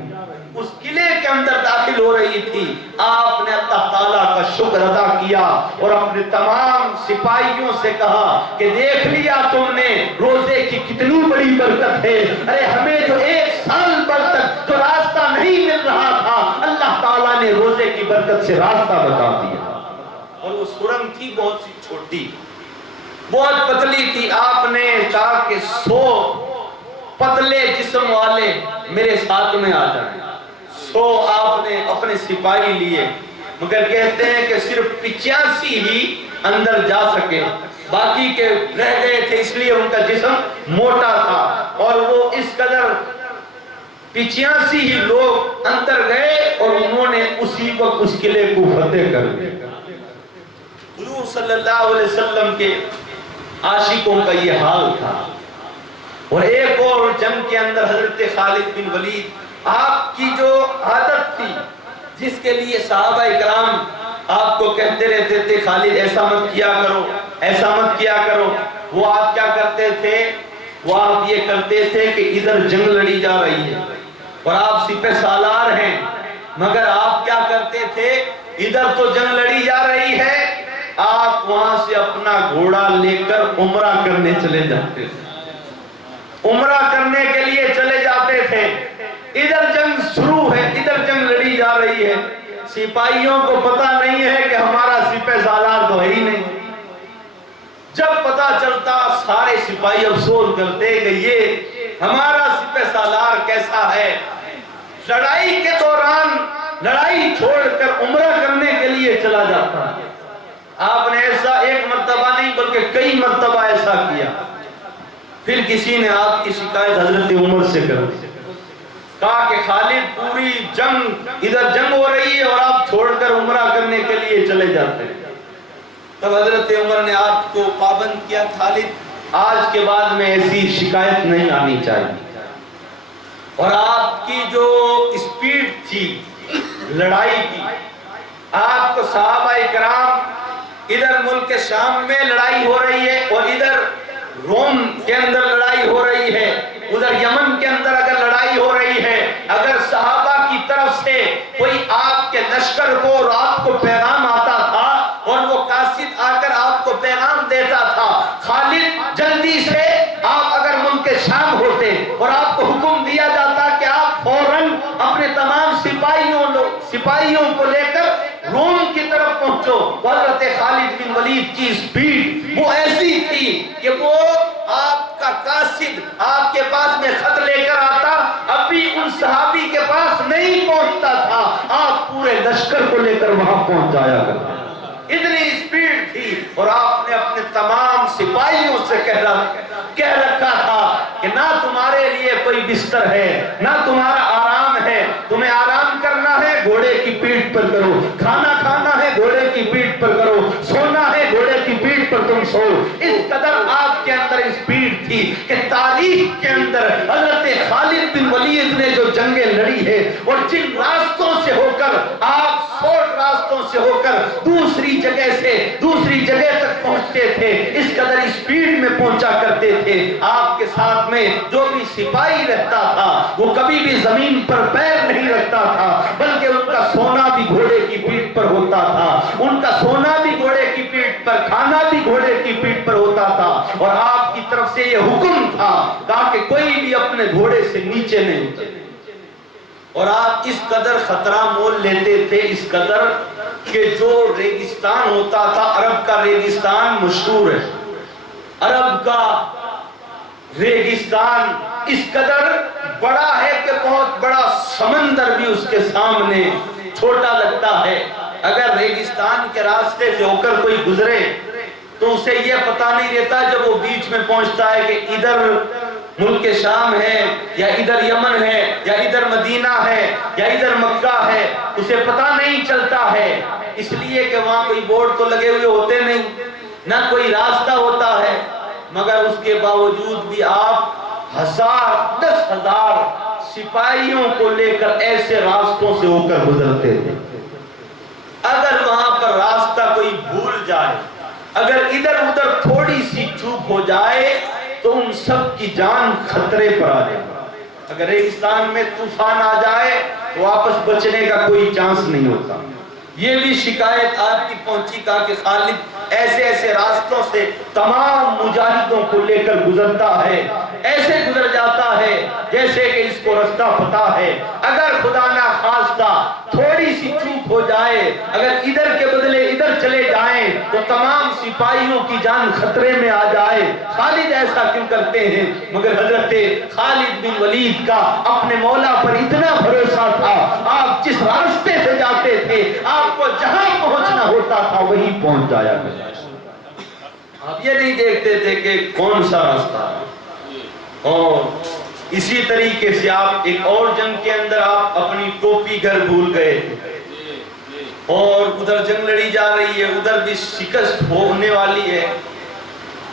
اس قلعے کے اندر داخل ہو رہی تھی. آپ نے اللہ تعالیٰ کا شکر ادا کیا اور اپنے تمام سپاہیوں سے کہا کہ دیکھ لیا تم نے روزے کی کتنی بڑی برکت ہے. ارے ہمیں جو 1 سال بھر تک جو راستہ نہیں مل رہا تھا, اللہ تعالیٰ نے روزے کی برکت سے راستہ بتا دیا. اور وہ سرنگ تھی بہت سی چھوٹی, بہت پتلی تھی. آپ نے کہا کہ 100 پتلے جسم والے میرے ساتھ میں آ جائیں. 100 آپ نے اپنے سپاہی لیے, مگر کہتے ہیں کہ صرف 85 ہی اندر جا سکے, باقی کے رہ گئے تھے اس لیے ان کا جسم موٹا تھا. اور وہ اس قدر 85 ہی لوگ اندر گئے اور انہوں نے اسی وقت اس قلعے کو فتح کر دیا. حضور صلی اللہ علیہ وسلم کے عاشقوں کا یہ حال تھا. اور ایک اور جنگ کے اندر حضرت خالد بن ولید, آپ کی جو عادت تھی جس کے لیے صحابہ اکرام آپ کو کہتے رہتے تھے خالد ایسا مت کیا کرو, ایسا مت کیا کرو, وہ آپ کیا کرتے تھے, وہ آپ یہ کرتے تھے کہ ادھر جنگ لڑی جا رہی ہے اور آپ سپہ سالار ہیں, مگر آپ کیا کرتے تھے, ادھر تو جنگ لڑی جا رہی ہے, آپ وہاں سے اپنا گھوڑا لے کر عمرہ کرنے چلے جاتے تھے, عمرہ کرنے کے لیے چلے جاتے تھے. ادھر جنگ شروع ہے, ادھر جنگ لڑی جا رہی ہے, سپاہیوں کو پتا نہیں ہے کہ ہمارا سپہ سالار تو ہے ہی نہیں. جب پتا چلتا سارے سپاہی افسوس کرتے کہ یہ ہمارا سپہ سالار کیسا ہے, لڑائی کے دوران لڑائی چھوڑ کر عمرہ کرنے کے لیے چلا جاتا. آپ نے ایسا ایک مرتبہ نہیں بلکہ کئی مرتبہ ایسا کیا. پھر کسی نے آپ کی شکایت حضرت عمر سے کر دی, کہا کہ خالد پوری جنگ, ادھر جنگ ہو رہی ہے اور آپ چھوڑ کر عمرہ کرنے کے لیے چلے جاتے ہیں. تب حضرت عمر نے آپ کو پابند کیا, خالد آج کے بعد میں ایسی شکایت نہیں آنی چاہیے. اور آپ کی جو اسپیڈ تھی لڑائی کی, آپ کو صحابہ اکرام ادھر ملک شام میں لڑائی ہو رہی ہے اور ادھر روم کے اندر لڑائی ہو رہی ہے, ادھر یمن کے اندر اگر لڑائی ہو رہی ہے, اگر صحابہ کی طرف سے کوئی آپ کے لشکر کو اور آپ کو پیغام آتا تھا اور وہ قاصد آ کر آپ کو پیغام دیتا تھا, خالد جلدی سے آپ اگر ملک شام ہوتے اور آپ کو حکم دیا جاتا کہ آپ فوراً اپنے تمام سپاہیوں کو لے کر روم کی طرف پہنچو. حضرت خالد بن ولید کی سپیڈ وہ ایسی تھی کہ وہ آپ کا قاصد آپ کے پاس میں خط لے کر آتا, ابھی ان صحابی کے پاس نہیں پہنچتا تھا, آپ پورے لشکر کو لے کر وہاں پہنچ جایا کرتے. اتنی سپیڈ تھی. اور آپ نے اپنے تمام سپاہیوں سے کہہ رکھا تھا کہ نہ تمہارے لیے کوئی بستر ہے, نہ تمہارا آرام ہے, تمہیں آرام کرنا ہے گھوڑے کی پیٹھ پر کرو, کھانا کھانا ہے گھوڑے کی پیٹھ پر کرو, سونا ہے گھوڑے کی پیٹھ پر تم سو. اس قدر آپ کے اندر اسپیڈ تھی کہ تاریخ کے اندر حضرت خالد بن ولید نے جو جنگیں لڑی ہے اور جن راستوں سے ہو کر آپ شارٹ راستوں سے ہو کر دوسری جگہ سے دوسری جگہ تک پہنچتے تھے, اس قدر اسپیڈ میں پہنچا کرتے تھے. آپ کے ساتھ میں جو بھی سپاہی رہتا تھا وہ کبھی بھی زمین پر پیر نہیں رکھتا تھا, بلکہ ان کا سونا بھی گھوڑے کی پیٹھ پر ہوتا تھا, ان کا سونا بھی گھوڑے کی پیٹھ پر, کھانا بھی گھوڑے کی پیٹھ پر ہوتا تھا. اور آپ کی طرف تھا تاکہ کوئی بھی اپنے گھوڑے سے نیچے نہیں اترے. اور آپ اس قدر خطرہ مول لیتے تھے، اس قدر کہ جو ریگستان ہوتا تھا، عرب کا ریگستان مشہور ہے، عرب کا ریگستان اس قدر بڑا ہے کہ بہت بڑا سمندر بھی اس کے سامنے چھوٹا لگتا ہے. اگر ریگستان کے راستے سے ہو کر کوئی گزرے تو اسے یہ پتہ نہیں رہتا جب وہ بیچ میں پہنچتا ہے کہ ادھر ملک شام ہے یا ادھر یمن ہے یا ادھر مدینہ ہے یا ادھر مکہ ہے، اسے پتہ نہیں چلتا ہے، اس لیے کہ وہاں کوئی بورڈ تو لگے ہوئے ہوتے نہیں، نہ کوئی راستہ ہوتا ہے. مگر اس کے باوجود بھی آپ 10,000 سپاہیوں کو لے کر ایسے راستوں سے ہو کر گزرتے تھے. اگر وہاں پر راستہ کوئی بھول جائے، اگر ادھر ادھر تھوڑی سی چوک ہو جائے تو ان سب کی جان خطرے پر آ جائے. اگر ریگستان میں طوفان آ جائے تو واپس بچنے کا کوئی چانس نہیں ہوتا. یہ بھی شکایت آپ کی پہنچی، کہا کہ خالد ایسے ایسے راستوں سے تمام مجاہدوں کو لے کر گزرتا ہے، ایسے گزر جاتا ہے جیسے کہ اس کو رستہ پتہ ہے. اگر خدا نہ خواستہ تھوڑی سی چوک ہو جائے، اگر ادھر کے بدلے ادھر چلے جائیں تو تمام سپاہیوں کی جان خطرے میں آ جائے. خالد ایسا کیوں کرتے ہیں؟ مگر حضرت خالد بن ولید کا اپنے مولا پر اتنا بھروسہ تھا، آپ جس راستے سے جاتے تھے آپ کو جہاں پہنچنا ہوتا تھا وہیں پہنچ جایا کرتے. آپ یہ نہیں دیکھتے تھے کہ کون سا راستہ ہے. اور اسی طریقے سے آپ ایک اور جنگ کے اندر آپ اپنی ٹوپی گھر بھول گئے اور ادھر جنگ لڑی جا رہی ہے، ادھر بھی شکست ہونے والی ہے.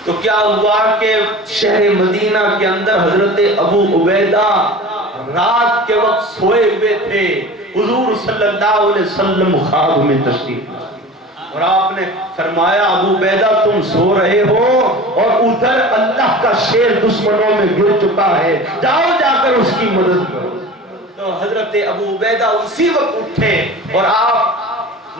تو کیا ہوا کہ شہر مدینہ کے اندر حضرت ابو عبیدہ رات کے وقت سوئے ہوئے تھے. حضور صلی اللہ علیہ وسلم خواب میں تشریف لائے اور آپ نے فرمایا ابو عبیدہ تم سو رہے ہو اور ادھر اللہ کا شیر دشمنوں میں گر چکا ہے، جاؤ جا کر اس کی مدد کرو. تو حضرت ابو عبیدہ اسی وقت اٹھے اور آپ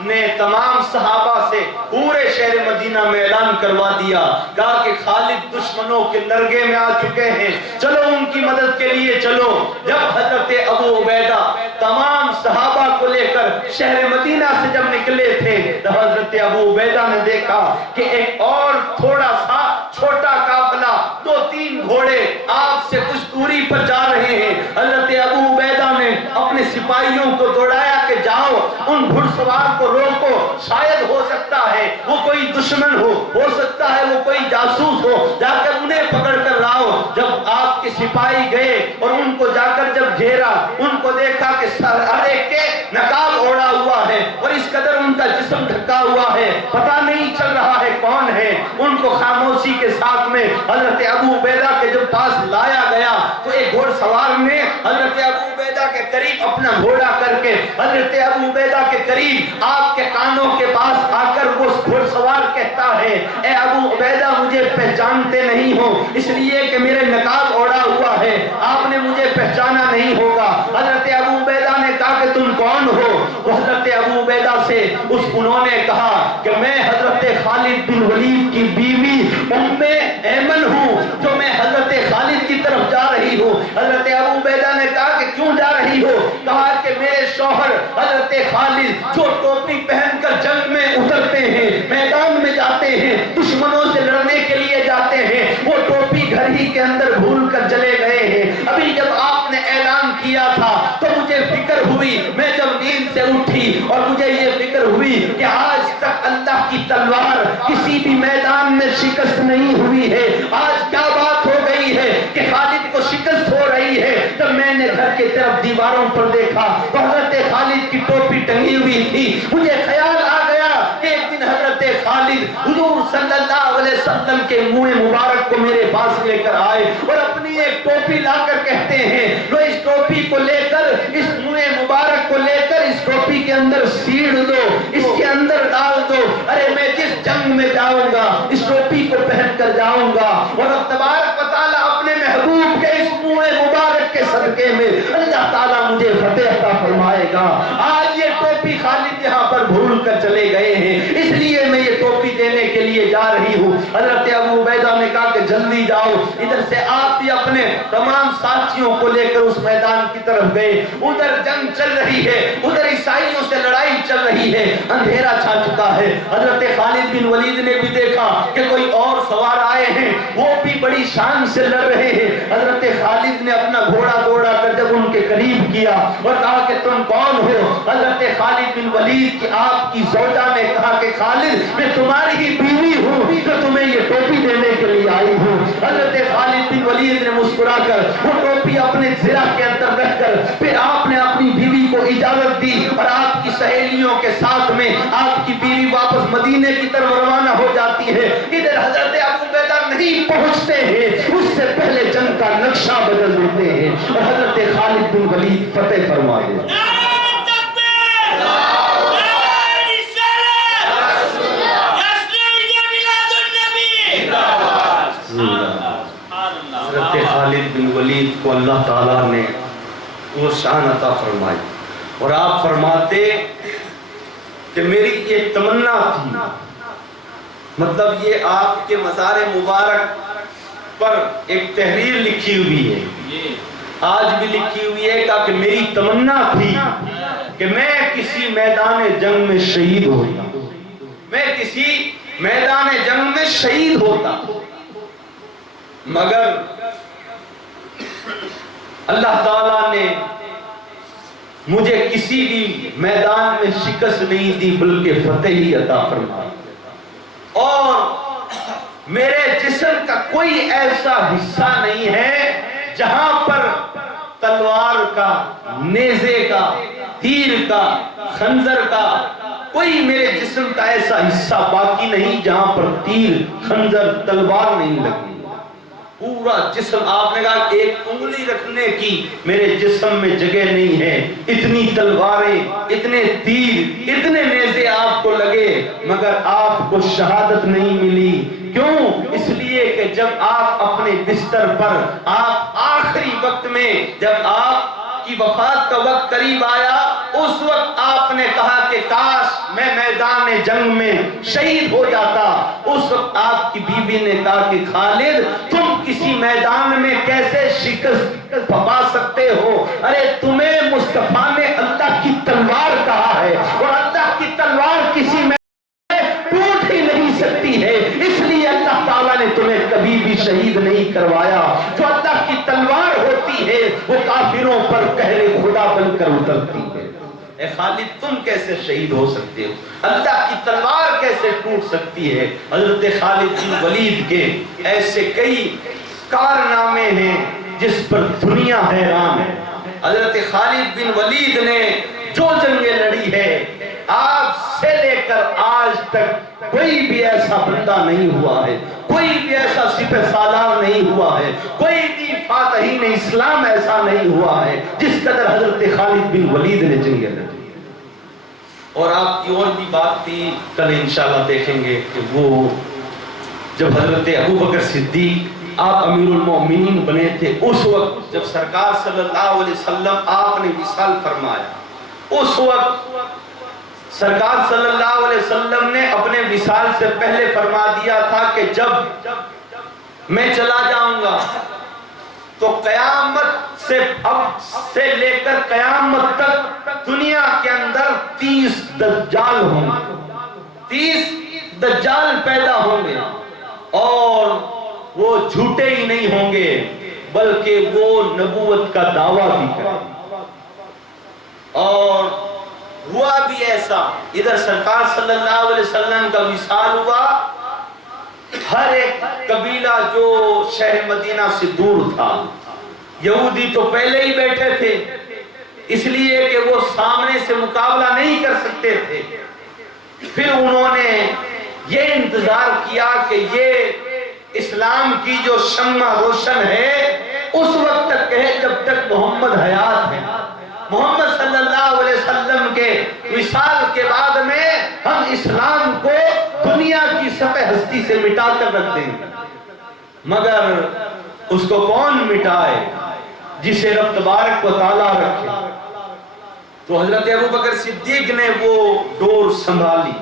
نے تمام صحابہ سے پورے شہر مدینہ میں اعلان کروا دیا، کہا کہ خالد دشمنوں کے لرگے میں آ چکے ہیں، چلو ان کی مدد کے لیے چلو. جب حضرت ابو عبیدہ تمام صحابہ کو لے کر شہر مدینہ سے جب نکلے تھے تو حضرت ابو عبیدہ نے دیکھا کہ ایک اور تھوڑا سا چھوٹا قافلہ 2-3 گھوڑے آپ سے کچھ دوری پر جا رہے ہیں. حضرت ابو عبیدہ نے اپنے سپاہیوں کو دوڑایا کہ جاؤ ان گھڑ سوار کو روکو، شاید ہو سکتا ہے وہ کوئی دشمن ہو سکتا ہے وہ کوئی جاسوس ہو، جا کر انہیں پکڑ کر لاؤ. جب آپ کے سپاہی گئے اور ان کو جا کر جب گھیرا، ان کو دیکھا کہ ہر ایک کے نقاب اوڑا ہوا ہے اور اس قدر ان کا جسم ڈھکا ہوا ہے، پتہ نہیں چل رہا ہے کون ہے. ان کو خاموشی کے ساتھ میں حضرت ابو عبیدہ کے جب پاس لایا گیا تو ایک گھوڑ سوار نے حضرت ابو عبیدہ کے قریب اپنا گھوڑا کر کے حضرت ابو عبیدہ کے قریب آپ کے کانوں کے پاس آ کر وہ گھوڑ سوار کہتا ہے اے ابو عبیدہ مجھے پہچانتے نہیں ہو اس لیے کہ میرے نقاب اوڑا ہوا ہے، آپ نے مجھے پہچانا نہیں ہوگا. حضرت ابو عبیدہ نے کہا کہ تم کون ہو؟ تو حضرت ابو عبیدہ سے انہوں نے کہا کہ میں حضرت خالد بن ولید کی بیوی ام ایمن ہوں جو میں حضرت خالد کی طرف جا رہی ہوں. حضرت ابو عبیدہ نے کہا کہ کیوں جا رہی ہو؟ کہا کہ میرے شوہر حضرت خالد جو ٹوپی پہن کر جنگ میں اترتے ہیں، میدان میں جاتے ہیں، دشمنوں سے لڑنے کے لیے جاتے ہیں، وہ ٹوپی گھر ہی کے اندر بھول کر چلے گئے ہیں. ابھی جب آپ نے اعلان کیا تھا تو مجھے فکر ہوئی، میں جب نیند سے اٹھی اور مجھے یہ فکر ہوئی کہ آج تک اللہ کی تلوار کسی بھی میدان میں شکست نہیں ہوئی ہے، آج کیا بات ہو گئی ہے کہ خالد کو شکست ہو رہی ہے. جب میں نے گھر کی طرف دیواروں پر دیکھا تو حضرت خالد کی ٹوپی ٹنگی ہوئی تھی. مجھے خیال آ گیا کہ ایک دن حضرت خالد حضور صلی اللہ علیہ وسلم کے منہ مبارک کو میرے پاس لے کر آئے اور اپنی ایک ٹوپی لا کر کہتے ہیں لو اس ٹوپی کو لے کر اس منہ مبارک کو لے کر اس ٹوپی کے اندر سیڑ دو، اس کے اندر ڈال دو. ارے میں جس جنگ میں جاؤں گا اس ٹوپی کو پہن کر جاؤں گا اور اب تبارک و تعالیٰ اپنے محبوب کے اس منہ مبارک کے صدقے میں اللہ تعالیٰ مجھے فتح عطا فرمائے گا. آج یہ ٹوپی خالد یہاں پر بھول کر چلے گئے ہیں، اس لیے میں یہ ٹوپی دینے کے لیے جا رہی ہوں۔ حضرت ابو عبیدہ نے کہا کہ جلدی جاؤ۔ ادھر سے آپ بھی اپنے تمام ساتھیوں کو لے کر اس میدان کی طرف گئے۔ ادھر جنگ چل رہی ہے، ادھر عیسائیوں سے لڑائی چل رہی ہے، اندھیرا چھا چکا ہے۔ حضرت خالد بن ولید نے بھی دیکھا کہ کوئی اور سوار آئے ہیں، وہ بھی بڑی شان سے لڑ رہے ہیں۔ حضرت خالد نے اپنا گھوڑا دوڑا کر جب ان کے قریب کیا اور کہا کہ تم کون ہو؟ حضرت خالد بن ولید کی آپ کی زوجہ نے کہا کہ خالد میں تمہاری ہی بیوی ہوں جو تمہیں یہ ٹوپی دینے کے لیے آئی ہوں۔ حضرت خالد بن ولید نے مسکرا کر وہ ٹوپی اپنے زرہ کے اندر رکھ کر پھر آپ نے اپنی بیوی کو اجازت دی اور آپ کی سہیلیوں کے ساتھ میں آپ کی بیوی واپس مدینے کی طرف روانہ ہو جاتی ہے۔ ادھر حضرت ابو عبیدہ نہیں پہنچتے ہیں، اس سے پہلے جنگ کا نقشہ بدل دیتے ہیں اور حضرت خالد بن ولید فتح فرما دیتے ہیں۔ حضرت خالد بن ولید کو اللہ تعالیٰ نے وہ شان عطا فرمائی اور آپ فرماتے کہ میری یہ تمنا تھی، مطلب یہ آپ کے مزار مبارک پر ایک تحریر لکھی ہوئی ہے، آج بھی لکھی ہوئی ہے کہ میری تمنا تھی کہ میں کسی میدان جنگ میں شہید ہوتا، میں کسی میدان جنگ میں شہید ہوتا، مگر اللہ تعالیٰ نے مجھے کسی بھی میدان میں شکست نہیں دی بلکہ فتح ہی عطا فرمائی، اور میرے جسم کا کوئی ایسا حصہ نہیں ہے جہاں پر تلوار کا، نیزے کا، تیر کا، خنجر کا کوئی میرے جسم کا ایسا حصہ باقی نہیں جہاں پر تیر، خنجر، تلوار نہیں لگی۔ پورا جسم، آپ نے کہا ایک انگلی رکھنے کی میرے جسم میں جگہ نہیں ہے، اتنی تلواریں، اتنے تیر، اتنے نیزے آپ کو لگے مگر آپ کو شہادت نہیں ملی۔ کیوں؟ اس لیے کہ جب آپ اپنے بستر پر، آپ آخری وقت میں جب آپ کی وفات کا وقت قریب آیا، اس وقت آپ نے کہا کہ کاش میں میدان جنگ میں شہید ہو جاتا۔ اس وقت آپ کی بیوی نے کہا کہ خالد تم کسی میدان میں کیسے شکست پا سکتے ہو؟ ارے تمہیں مصطفیٰ نے اللہ کی تلوار کہا ہے اور اللہ کی تلوار کسی میں ٹوٹ ہی نہیں سکتی ہے، اس لیے اللہ تعالیٰ نے تمہیں کبھی بھی شہید نہیں کروایا۔ جو اللہ کی تلوار ہوتی ہے وہ کافروں پر قہر خدا بن کر اترتی ہے۔ اے خالد تم کیسے شہید ہو سکتے ہو؟ اللہ کی تلوار کیسے ٹوٹ سکتی ہے؟ حضرت خالد بن ولید کے ایسے کئی کارنامے ہیں جس پر دنیا حیران ہے۔ حضرت خالد بن ولید نے جو جنگیں لڑی ہے، آج سے لے کر آج تک کوئی بھی ایسا بندہ نہیں ہوا ہے، کوئی بھی ایسا سپہ سالار نہیں ہوا ہے، کوئی بھی فاتحین اسلام ایسا نہیں ہوا ہے جس قدر حضرت خالد بن ولید نے جنگیں لڑی۔ اور آپ کی اور بھی بات تھی، کل انشاءاللہ دیکھیں گے کہ وہ جب حضرت ابوبکر صدیق آپ امیر المومنین بنے تھے، اس وقت جب سرکار صلی اللہ علیہ وسلم آپ نے وصال فرمایا، اس وقت سرکار صلی اللہ علیہ وسلم نے اپنے وصال سے پہلے فرما دیا تھا کہ جب میں چلا جاؤں گا تو قیامت سے اب سے لے کر قیامت تک دنیا کے اندر 30 دجال ہوں گے، 30 دجال پیدا ہوں گے، اور وہ جھوٹے ہی نہیں ہوں گے بلکہ وہ نبوت کا دعویٰ بھی کریں۔ اور ہوا بھی ایسا، ادھر سرکار صلی اللہ علیہ وسلم کا وصال ہوا، ہر ایک قبیلہ جو شہر مدینہ سے دور تھا، یہودی تو پہلے ہی بیٹھے تھے اس لیے کہ وہ سامنے سے مقابلہ نہیں کر سکتے تھے، پھر انہوں نے یہ انتظار کیا کہ یہ اسلام کی جو شمع روشن ہے اس وقت تک ہے جب تک محمد حیات ہے، محمد صلی اللہ علیہ وسلم کے وصال کے بعد میں ہم اسلام کو دنیا کی سطح ہستی سے مٹا کر رکھ دیں گے۔ مگر اس کو کون مٹائے؟ جسے رب تبارک و تعالیٰ رکھے۔ تو حضرت ابو بکر صدیق نے وہ ڈور سنبھالی.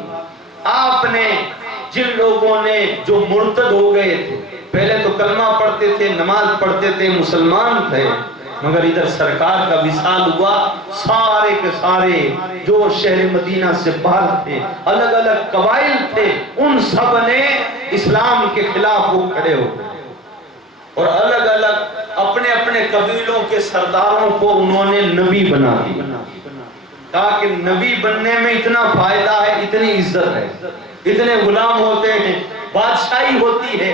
آپ نے جن لوگوں نے جو مرتد ہو گئے تھے، پہلے تو کلمہ پڑھتے تھے، نماز پڑھتے تھے، مسلمان تھے، مگر ادھر سرکار کا وصال ہوا، سارے کے سارے جو شہر مدینہ سے باہر تھے، الگ الگ قبائل تھے، ان سب نے اسلام کے خلاف وہ کھڑے ہو گئے اور الگ الگ اپنے اپنے قبیلوں کے سرداروں کو انہوں نے نبی بنا دیا. کہا کہ نبی بننے میں اتنا فائدہ ہے، اتنی عزت ہے، اتنے غلام ہوتے ہیں، بادشاہی ہوتی ہے.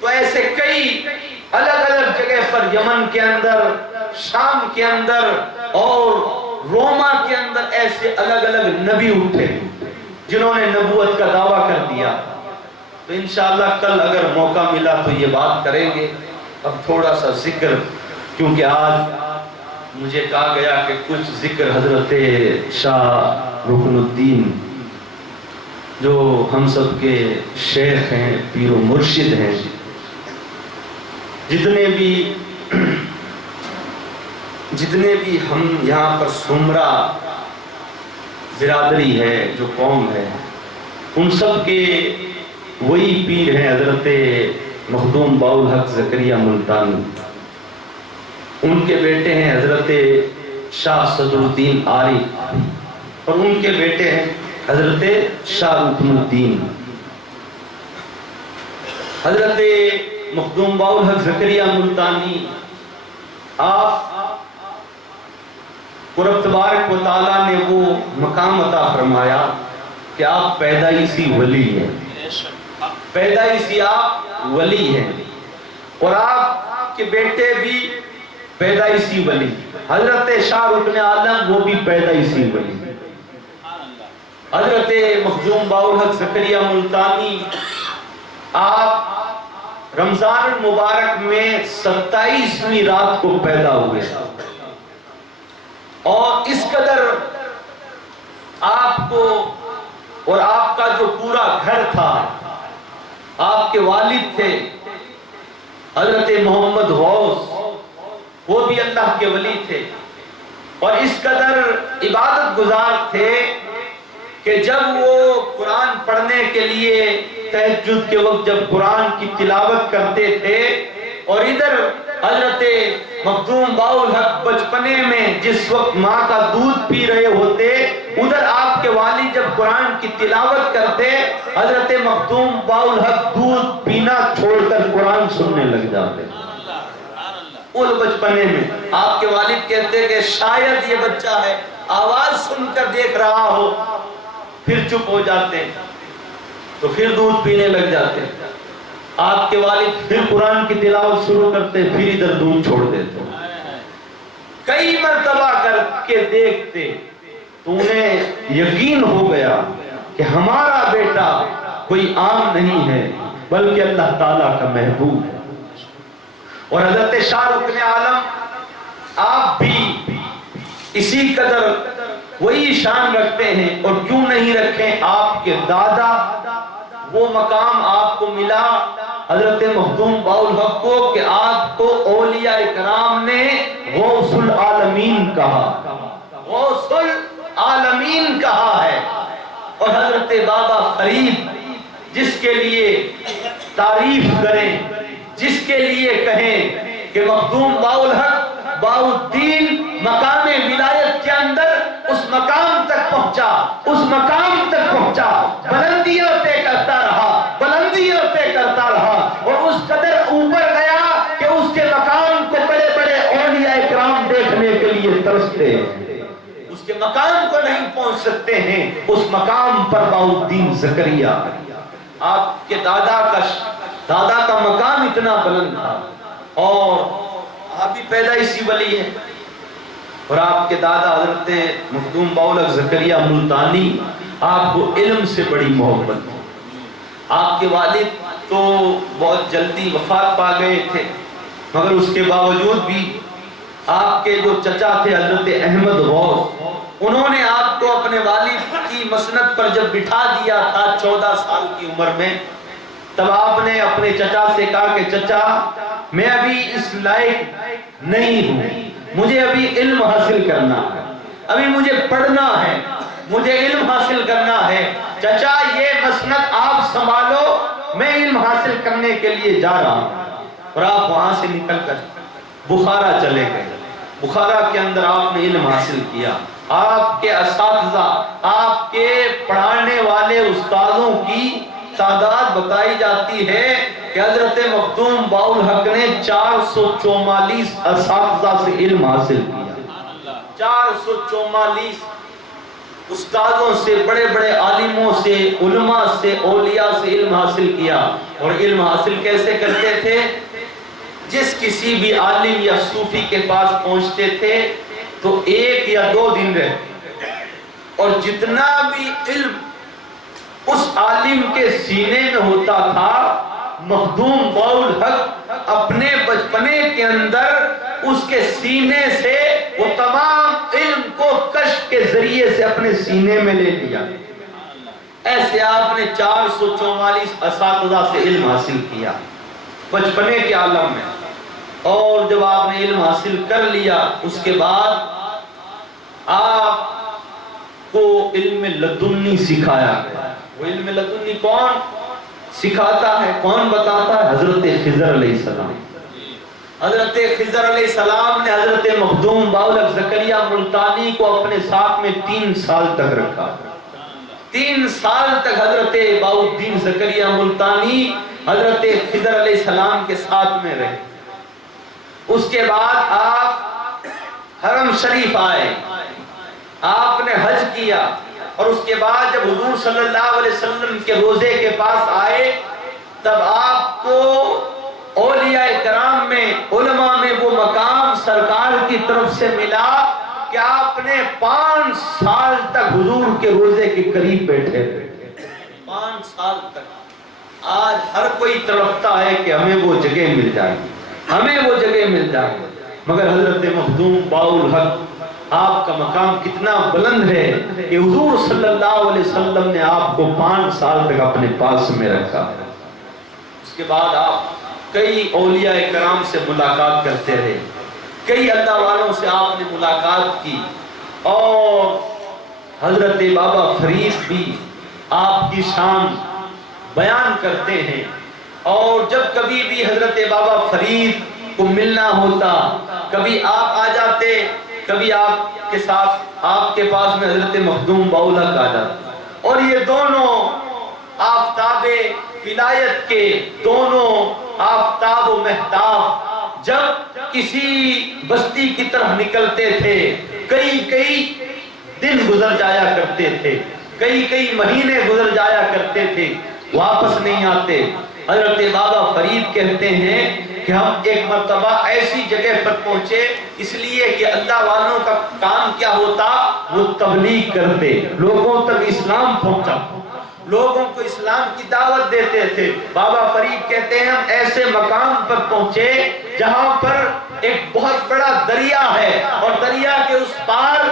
تو ایسے کئی الگ الگ جگہ پر، یمن کے اندر، شام کے اندر اور روما کے اندر ایسے الگ الگ نبی اٹھے جنہوں نے نبوت کا دعویٰ کر دیا. تو انشاءاللہ کل اگر موقع ملا تو یہ بات کریں گے. اب تھوڑا سا ذکر، کیونکہ آج مجھے کہا گیا کہ کچھ ذکر حضرت شاہ رکن الدین جو ہم سب کے شیخ ہیں، پیر و مرشد ہیں، جتنے بھی ہم یہاں پر سمرا برادری ہے، جو قوم ہے، ان سب کے وہی پیر ہیں حضرت مخدوم باالحق زکریا ملتانی. ان کے بیٹے ہیں حضرت شاہ صدر الدین عارف اور ان کے بیٹے ہیں حضرت شاہ رکن الدین. حضرت مخدوم باالحق زکریا ملتانی، آپ کو رب تبارک و تعالیٰ نے وہ مقام عطا فرمایا کہ آپ پیدائشی ولی ہیں، پیدائشی آپ ولی ہیں، اور آپ کے بیٹے بھی پیدائشی ولی. حضرت شاہ رکن عالم وہ بھی پیدائشی ولی. حضرت مخدوم باالحق زکریا ملتانی، آپ رمضان المبارک میں 27ویں رات کو پیدا ہوئے اور اس قدر آپ کو اور آپ کا جو پورا گھر تھا، آپ کے والد تھے حضرت محمد غوث، وہ بھی اللہ کے ولی تھے اور اس قدر عبادت گزار تھے کہ جب وہ قرآن پڑھنے کے لیے تہجد کے وقت جب قرآن کی تلاوت کرتے تھے، اور ادھر حضرت مخدوم باالحق بچپنے میں جس وقت ماں کا دودھ پی رہے ہوتے، ادھر آپ کے والد جب قرآن کی تلاوت کرتے، حضرت مخدوم باالحق دودھ پینا چھوڑ کر قرآن سننے لگ جاتے. اس بچپنے میں آپ کے والد کہتے کہ شاید یہ بچہ ہے، آواز سن کر دیکھ رہا ہو، پھر چپ ہو جاتے، تو پھر دودھ پینے لگ جاتے. آپ کے والد پھر قرآن کی تلاوت شروع کرتے، پھر ادھر دودھ چھوڑ دیتے. کئی مرتبہ کر کے دیکھتے تو انہیں یقین ہو گیا کہ ہمارا بیٹا کوئی عام نہیں ہے بلکہ اللہ تعالیٰ کا محبوب ہے. اور حضرت شاہ رکن عالم، آپ بھی اسی قدر وہی شان رکھتے ہیں، اور کیوں نہیں رکھیں، آپ کے دادا وہ مقام آپ کو ملا حضرت مخدوم باالحق کو کہ آپ کو اولیاء کرام نے غوث العالمین کہا، غوث العالمین کہا ہے. اور حضرت بابا فرید جس کے لیے تعریف کریں، جس کے لیے کہیں کہ مخدوم باالحق باالدین مقام ولایت کے اندر اس مقام تک پہنچا، اس مقام تک پہنچا، بلندیوں طے کرتا رہا، بلندیوں طے کرتا رہا، اور اس قدر اوپر گیا کہ اس کے مقام کو بڑے بڑے اولیاء کرام دیکھنے کے لیے ترستے ہیں. اس کے مقام کو نہیں پہنچ سکتے ہیں، اس مقام پر باالدین زکریا. آپ کے دادا کا مقام اتنا بلند تھا، اور آپ بھی پیدائشی ولی ہیں. اور آپ کے دادا حضرت مخدوم باالحق زکریا ملتانی، آپ کو علم سے بڑی محبت تھی. آپ کے والد تو بہت جلدی وفات پا گئے تھے، مگر اس کے باوجود بھی آپ کے جو چچا تھے حضرت احمد غوث، انہوں نے آپ کو اپنے والد کی مسند پر جب بٹھا دیا تھا 14 سال کی عمر میں، تب آپ نے اپنے چچا سے کہا کہ چچا میں ابھی اس لائق نہیں ہوں، مجھے ابھی علم حاصل کرنا ہے. ابھی مجھے پڑھنا ہے، مجھے علم حاصل کرنا ہے، چچا یہ مسند آپ سنبھالو، میں علم حاصل کرنے کے لیے جا رہا ہوں۔ اور آپ وہاں سے نکل کر بخارا چلے گئے۔ بخارا کے اندر آپ نے علم حاصل کیا۔ آپ کے اساتذہ، آپ کے پڑھانے والے استادوں کی تعداد بتائی جاتی ہے کہ حضرت مخدوم باالحق نے 444 اساتذہ سے علم حاصل کیا۔ 444 استادوں سے، بڑے بڑے عالموں سے، علماء سے، اولیاء سے علم حاصل کیا۔ اور علم حاصل کیسے کرتے تھے؟ جس کسی بھی عالم یا صوفی کے پاس پہنچتے تھے تو 1 یا 2 دن رہتے، اور جتنا بھی علم اس عالم کے سینے میں ہوتا تھا، مخدوم باالحق اپنے بچپنے کے اندر اس کے سینے سے وہ تمام علم کو کشف کے ذریعے سے اپنے سینے میں لے لیا۔ ایسے آپ نے 444 اساتذہ سے علم حاصل کیا بچپنے کے عالم میں۔ اور جب آپ نے علم حاصل کر لیا، اس کے بعد آپ کو علم لدنی سکھایا گیا۔ وہ علم لدنی کون سکھاتا ہے، کون بتاتا ہے؟ حضرت خضر علیہ السلام۔ حضرت خضر علیہ السلام نے حضرت مخدوم باالحق زکریا ملتانی کو اپنے ساتھ میں 3 سال تک رکھا۔ 3 سال تک حضرت باؤالدین زکریا ملتانی حضرت خضر علیہ السلام کے ساتھ میں رہے۔ اس کے بعد آپ حرم شریف آئے، آپ نے حج کیا، اور اس کے بعد جب حضور صلی اللہ علیہ وسلم کے روضے کے پاس آئے، تب آپ کو اولیاء کرام میں، علماء میں وہ مقام سرکار کی طرف سے ملا کہ آپ نے 5 سال تک حضور کے روضے کے قریب بیٹھے تھے۔ 5 سال تک۔ آج ہر کوئی تڑپتا ہے کہ ہمیں وہ جگہ مل جائے، ہمیں وہ جگہ مل جائے، مگر حضرت مخدوم باالحق آپ کا مقام کتنا بلند ہے کہ حضور صلی اللہ علیہ وسلم نے آپ کو 5 سال تک اپنے پاس میں رکھا۔ اس کے بعد آپ کئی اولیاء کرام سے ملاقات کرتے رہے، کئی اللہ والوں سے آپ نے ملاقات کی، اور حضرت بابا فرید بھی آپ کی شان بیان کرتے ہیں۔ اور جب کبھی بھی حضرت بابا فرید کو ملنا ہوتا، کبھی آپ آ جاتے، کبھی آپ کے ساتھ، آپ کے پاس میں حضرت مخدوم باالحق آ جاتے، اور یہ دونوں آفتاب ولایت کے، دونوں آفتاب و مہتاب جب کسی بستی کی طرف نکلتے تھے، کئی دن گزر جایا کرتے تھے، کئی مہینے گزر جایا کرتے تھے، واپس نہیں آتے۔ حضرت بابا فرید کہتے ہیں کہ ہم ایک مرتبہ ایسی جگہ پر پہنچے، اس لیے کہ اللہ والوں کا کام کیا ہوتا، وہ تبلیغ کرتے، لوگوں تک اسلام پہنچا، لوگوں کو اسلام کی دعوت دیتے تھے۔ بابا فرید کہتے ہیں ہم ایسے مقام پر پہنچے جہاں پر ایک بہت بڑا دریا ہے، اور دریا کے اس پار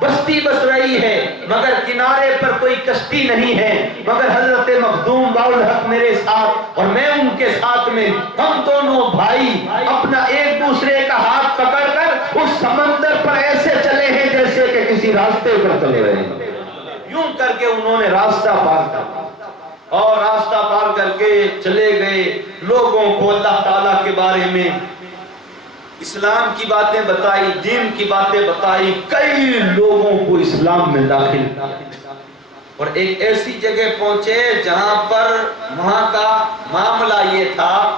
بستی بس رہی ہے، مگر کنارے پر کوئی کشتی نہیں ہے، مگر حضرت مخدوم باالحق میرے ساتھ اور میں ان کے ساتھ میں، ہم دونوں بھائی اپنا ایک دوسرے کا ہاتھ پکڑ کر اس سمندر پر ایسے چلے ہیں جیسے کہ کسی راستے پر چلے رہے ہیں۔ یوں کر کے انہوں نے راستہ پار کر، اور راستہ پار کر کے چلے گئے، لوگوں کو اللہ تعالیٰ کے بارے میں اسلام کی باتیں بتائی، دین کی باتیں بتائی، کئی لوگوں کو اسلام میں داخل کیا، اور ایک ایسی جگہ پہنچے جہاں پر وہاں کا معاملہ یہ تھا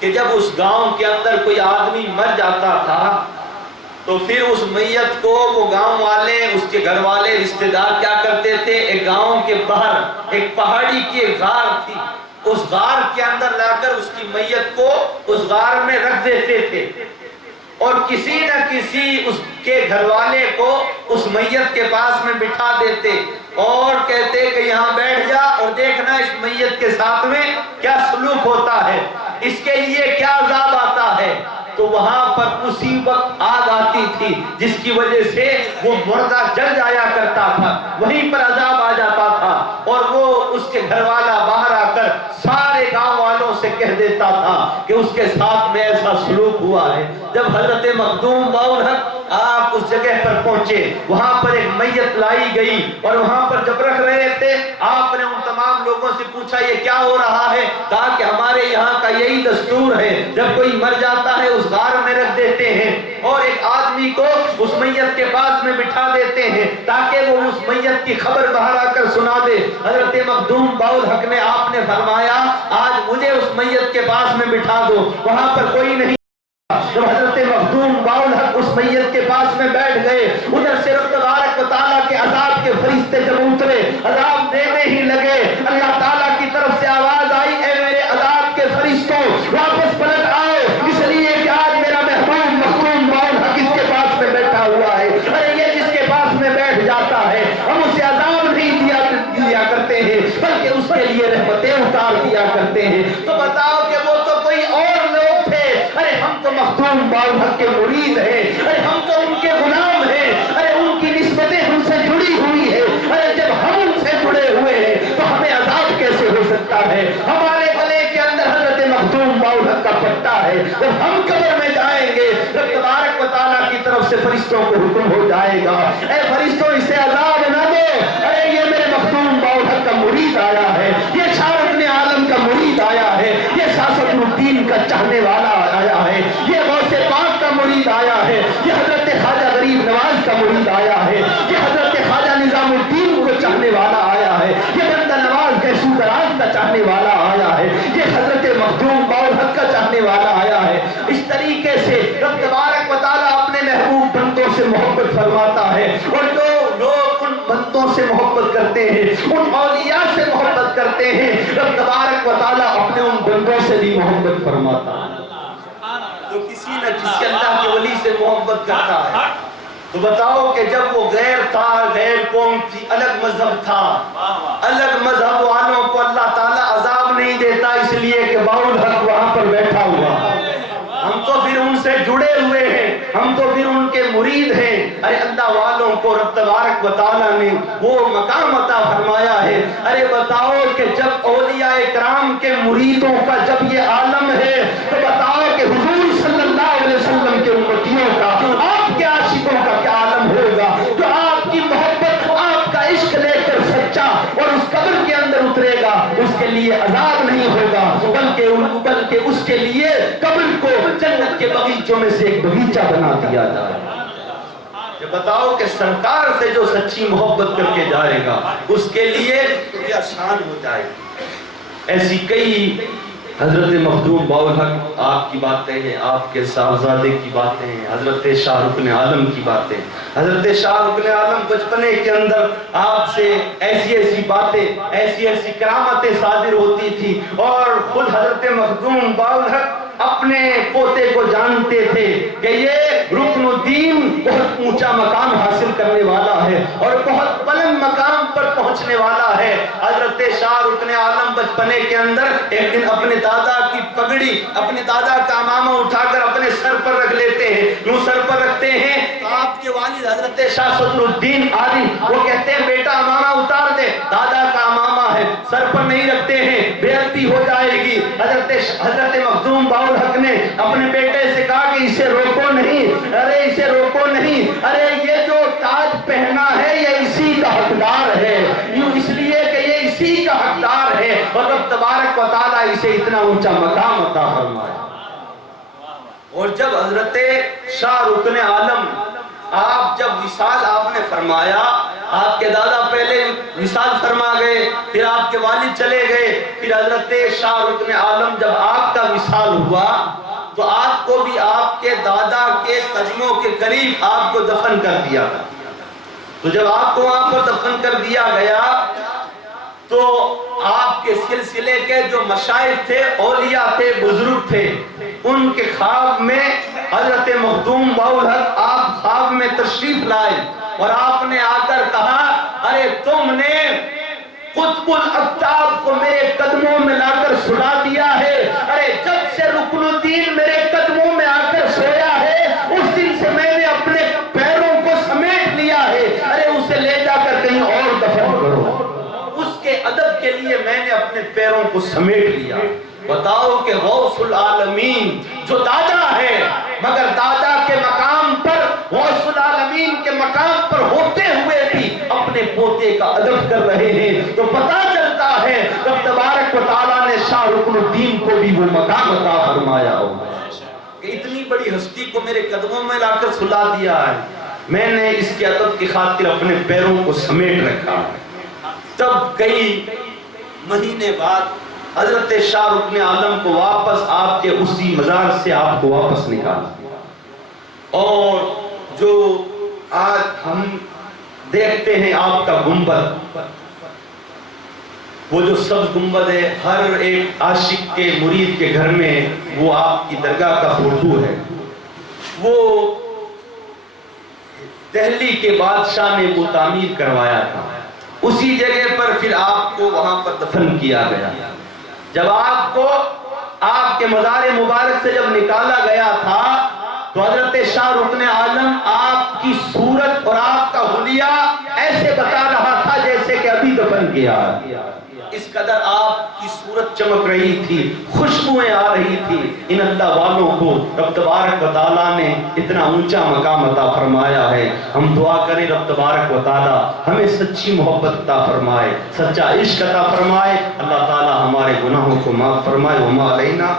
کہ جب اس گاؤں کے اندر کوئی آدمی مر جاتا تھا تو پھر اس میت کو وہ گاؤں والے، اس کے گھر والے، رشتہ دار کیا کرتے تھے، ایک گاؤں کے باہر ایک پہاڑی کی ایک غار تھی، اس غار کے اندر لا کر اس کی میت کو اس غار میں رکھ دیتے تھے، اور کسی نہ کسی اس کے گھر والے کو اس میت کے پاس میں بٹھا دیتے، اور کہتے کہ یہاں بیٹھ جا اور دیکھنا اس میت کے ساتھ میں کیا سلوک ہوتا ہے، اس کے لیے کیا عذاب آتا ہے۔ تو وہاں پر اسی وقت آگ آتی تھی جس کی وجہ سے وہ مردہ جل جایا کرتا تھا، وہیں پر عذاب آ جاتا تھا، اور وہ اس کے گھر والا باہر آ کر سارے گاؤں والوں سے کہہ کہہ دیتا تھا کہ اس کے ساتھ میں ایسا سلوک ہوا ہے۔ جب حضرت مخدوم باالحق آپ اس جگہ پر پہنچے، وہاں پر ایک میت لائی گئی، اور وہاں پر جب رکھ رہے تھے آپ نے ان تمام لوگوں سے پوچھا یہ کیا ہو رہا ہے؟ کہا کہ ہمارے یہاں کا یہی دستور ہے، جب کوئی مر جاتا ہے اس غار میں رکھ دیتے ہیں اور ایک آدمی کو اس میت کے پاس میں بٹھا دیتے ہیں تاکہ وہ اس میت کی خبر باہر آ کر سنا دے۔ حضرت مخدوم باالحق نے آپ نے فرمایا آج مجھے اس میت کے پاس میں بٹھا دو، وہاں پر کوئی نہیں۔ جب حضرت مخدوم باالحق اس میت کے پاس میں بیٹھ گئے، ادھر سے رب تبارک و تعالیٰ کے عذاب کے فرشتے جب اترے عذاب دینے ہی لگے، اللہ تعالیٰ کی طرف سے آواز آئی اے میرے عذاب کے فرشتوں واپس پلٹ آؤ، اس لیے کہ آج میرا محبوب مخدوم باالحق اس کے پاس میں بیٹھا ہوا ہے۔ ارے یہ جس کے پاس میں بیٹھ جاتا ہے ہم اسے عذاب نہیں دیا کرتے ہیں بلکہ اس کے لیے رحمتیں اتار دیا کرتے ہیں۔ تو بتاؤ کہ وہ تو کوئی اور لوگ تھے، ارے ہم تو مخدوم باالحق کے مرید ہیں، ارے ہم تو ان کے غلام ہیں، ارے ان کی نسبتیں ہم سے جڑی ہوئی ہیں، ارے جب ہم ان سے جڑے ہوئے ہیں تو ہمیں عذاب کیسے ہو سکتا ہے؟ ہمارے گلے کے اندر حضرت مخدوم باالحق کا پٹا ہے، جب ہم قبر میں جائیں گے رب تبارک و تعالیٰ کی طرف سے فرشتوں کو حکم ہو جائے گا اے فرشتوں اسے عذاب نہ دو، ارے یہ میرے مخدوم باالحق کا مرید آیا ہے، یہ شاہ رکن عالم کا مرید آیا ہے، یہ شاہ صدر الدین کا چاہنے والا آیا ہے، یہ غوث پاک کا مرید آیا ہے، یہ حضرت خواجہ غریب نواز کا مرید آیا ہے، یہ حضرت خواجہ نظام الدین کو چاہنے والا آیا ہے، یہ بندہ نواز گیسو دراز کا چاہنے والا آیا ہے، یہ حضرت مخدوم باالحق کا چاہنے والا آیا ہے۔ اس طریقے سے رب تبارک و تعالیٰ اپنے محبوب بندوں سے محبت فرماتا ہے، اور جو لوگ ان بندوں سے محبت کرتے ہیں، ان اولیاء سے محبت کرتے ہیں، رب تبارک و تعالیٰ اپنے ان بندوں سے بھی محبت فرماتا ہے۔ تو کسی نہ کسی اللہ کے ولی سے محبت کرتا ہے۔ تو بتاؤ کہ جب وہ غیر تھا، غیر قوم تھی، الگ مذہب تھا، الگ مذہب والوں کو اللہ تعالیٰ عذاب نہیں دیتا اس لیے کہ باالحق وہاں پر بیٹھا ہوا۔ ہم تو پھر ان سے جڑے ہوئے ہیں، ہم تو پھر ان کے مرید ہیں۔ ارے اللہ والوں کو رب تبارک و تعالیٰ نے وہ مقام عطا فرمایا ہے۔ ارے بتاؤ کہ جب اولیاء کرام کے مریدوں کا جب یہ عالم ہے تو بتاؤ کہ حضور صلی اللہ علیہ وسلم کے امتیوں کا، آپ کے عاشقوں کا کیا عالم ہوگا جو آپ کی محبت، آپ کا عشق لے کر سچا اور اس قبر کے اندر اترے گا، اس کے لیے عذاب نہیں ہوگا بلکہ اس کے لیے قبر کو جنت کے باغیچوں میں سے ایک باغیچہ بنا دیا جائے۔ یہ بتاؤ کہ سرکار سے جو سچی محبت کر کے جائے گا اس کے لیے کیا شان ہو جائے گی۔ ایسی کئی حضرت مخدوم باالحق آپ کی باتیں ہیں، آپ کے صاحبزادے کی باتیں ہیں، حضرت شاہ رکن عالم کی باتیں، حضرت شاہ رکن عالم بچپنے کے اندر آپ سے ایسی ایسی باتیں، ایسی ایسی کرامتیں صادر ہوتی تھی، اور خود حضرت مخدوم باالحق اپنے پوتے کو جانتے تھے کہ یہ رکن الدین بہت اونچا مقام حاصل کرنے والا ہے اور بہت بلند مقام پر پہنچنے والا ہے۔ حضرت شاہ رکن عالم بچپنے کے اندر ایک دن اپنے دادا کی پگڑی، اپنے دادا کا امامہ اٹھا کر اپنے سر پر رکھ لیتے ہیں، یوں سر پر رکھتے ہیں تو آپ کے والد حضرت شاہ صدر الدین عالی وہ کہتے ہیں بیٹا امامہ اتار دے، دادا کا امامہ ہے، سر پر نہیں رکھتے ہیں، بے عزتی ہو جائے گی۔ حضرت مخدوم باالحق نے اپنے بیٹے سے کہا کہ اسے روکو نہیں، ارے اسے روکو نہیں، ارے یہ جو تاج پہنا ہے یہ اسی کا حقدار ہے، یوں اس لیے کہ یہ اسی کا حقدار ہے، اور رب تبارک و تعالیٰ اسے اتنا اونچا مقام عطا فرمایا۔ اور جب حضرت شاہ رکن عالم آپ جب وصال آپ نے فرمایا، آپ کے دادا پہلے وصال فرما گئے، پھر آپ کے والد چلے گئے، پھر حضرت شاہ رکن عالم جب آپ کا وصال ہوا تو آپ کو بھی آپ کے دادا کے قدموں کے قریب آپ کو دفن کر دیا گیا۔ تو جب آپ کو وہاں پر دفن کر دیا گیا تو آپ کے سلسلے کے جو مشائخ تھے، اولیاء تھے، بزرگ تھے، ان کے خواب میں حضرت مخدوم باالحق آپ خواب میں تشریف لائے اور آپ نے آ کر کہا ارے تم نے قطب الاقطاب کو میرے قدموں میں لا کر سلا دیا ہے، ارے جب سے رکن الدین میرے قدموں میں آ کر سویا ہے اس دن سے میں نے اپنے پیروں کو سمیٹ لیا ہے، ارے اسے لے جا کر کہیں اور دفن کرو۔ اس کے ادب کے لیے میں نے اپنے پیروں کو سمیٹ لیا، بتاؤ کہ غوث العالمین جو دادا ہے، مگر دادا کے مقام پر، غوث العالمین کے مقام پر ہوتے ہوئے بھی اپنے پوتے کا ادب کر رہے ہیں، تو پتہ چلتا ہے رب تبارک و تعالیٰ نے شاہ رکن الدین کو بھی وہ مقام عطا فرمایا ہو کہ اتنی بڑی ہستی کو میرے قدموں میں لا کر سلا دیا ہے، میں نے اس کے ادب کی خاطر اپنے پیروں کو سمیٹ رکھا۔ تب کئی مہینے بعد حضرت شاہ رکن عالم کو واپس آپ کے اسی مزار سے آپ کو واپس نکالا، اور جو آج ہم دیکھتے ہیں آپ کا گنبد، وہ جو سبز گنبد ہے، ہر ایک عاشق کے مرید کے گھر میں وہ آپ کی درگاہ کا فوٹو ہے، وہ دہلی کے بادشاہ نے وہ تعمیر کروایا تھا، اسی جگہ پر پھر آپ کو وہاں پر دفن کیا گیا۔ جب آپ کو آپ کے مزار مبارک سے جب نکالا گیا تھا تو حضرت شاہ رکن عالم آپ کی صورت اور آپ کا حلیہ ایسے بتا رہا تھا جیسے کہ ابھی دفن کیا، اس قدر آپ کی صورت چمک رہی تھی، خوشبوئیں آ رہی تھی۔ ان اللہ والوں کو رب تبارک و تعالیٰ نے اتنا اونچا مقام عطا فرمایا ہے۔ ہم دعا کریں رب تبارک و تعالیٰ ہمیں سچی محبت عطا فرمائے، سچا عشق عطا فرمائے، اللہ تعالیٰ ہمارے گناہوں کو معاف فرمائے۔ وما علینا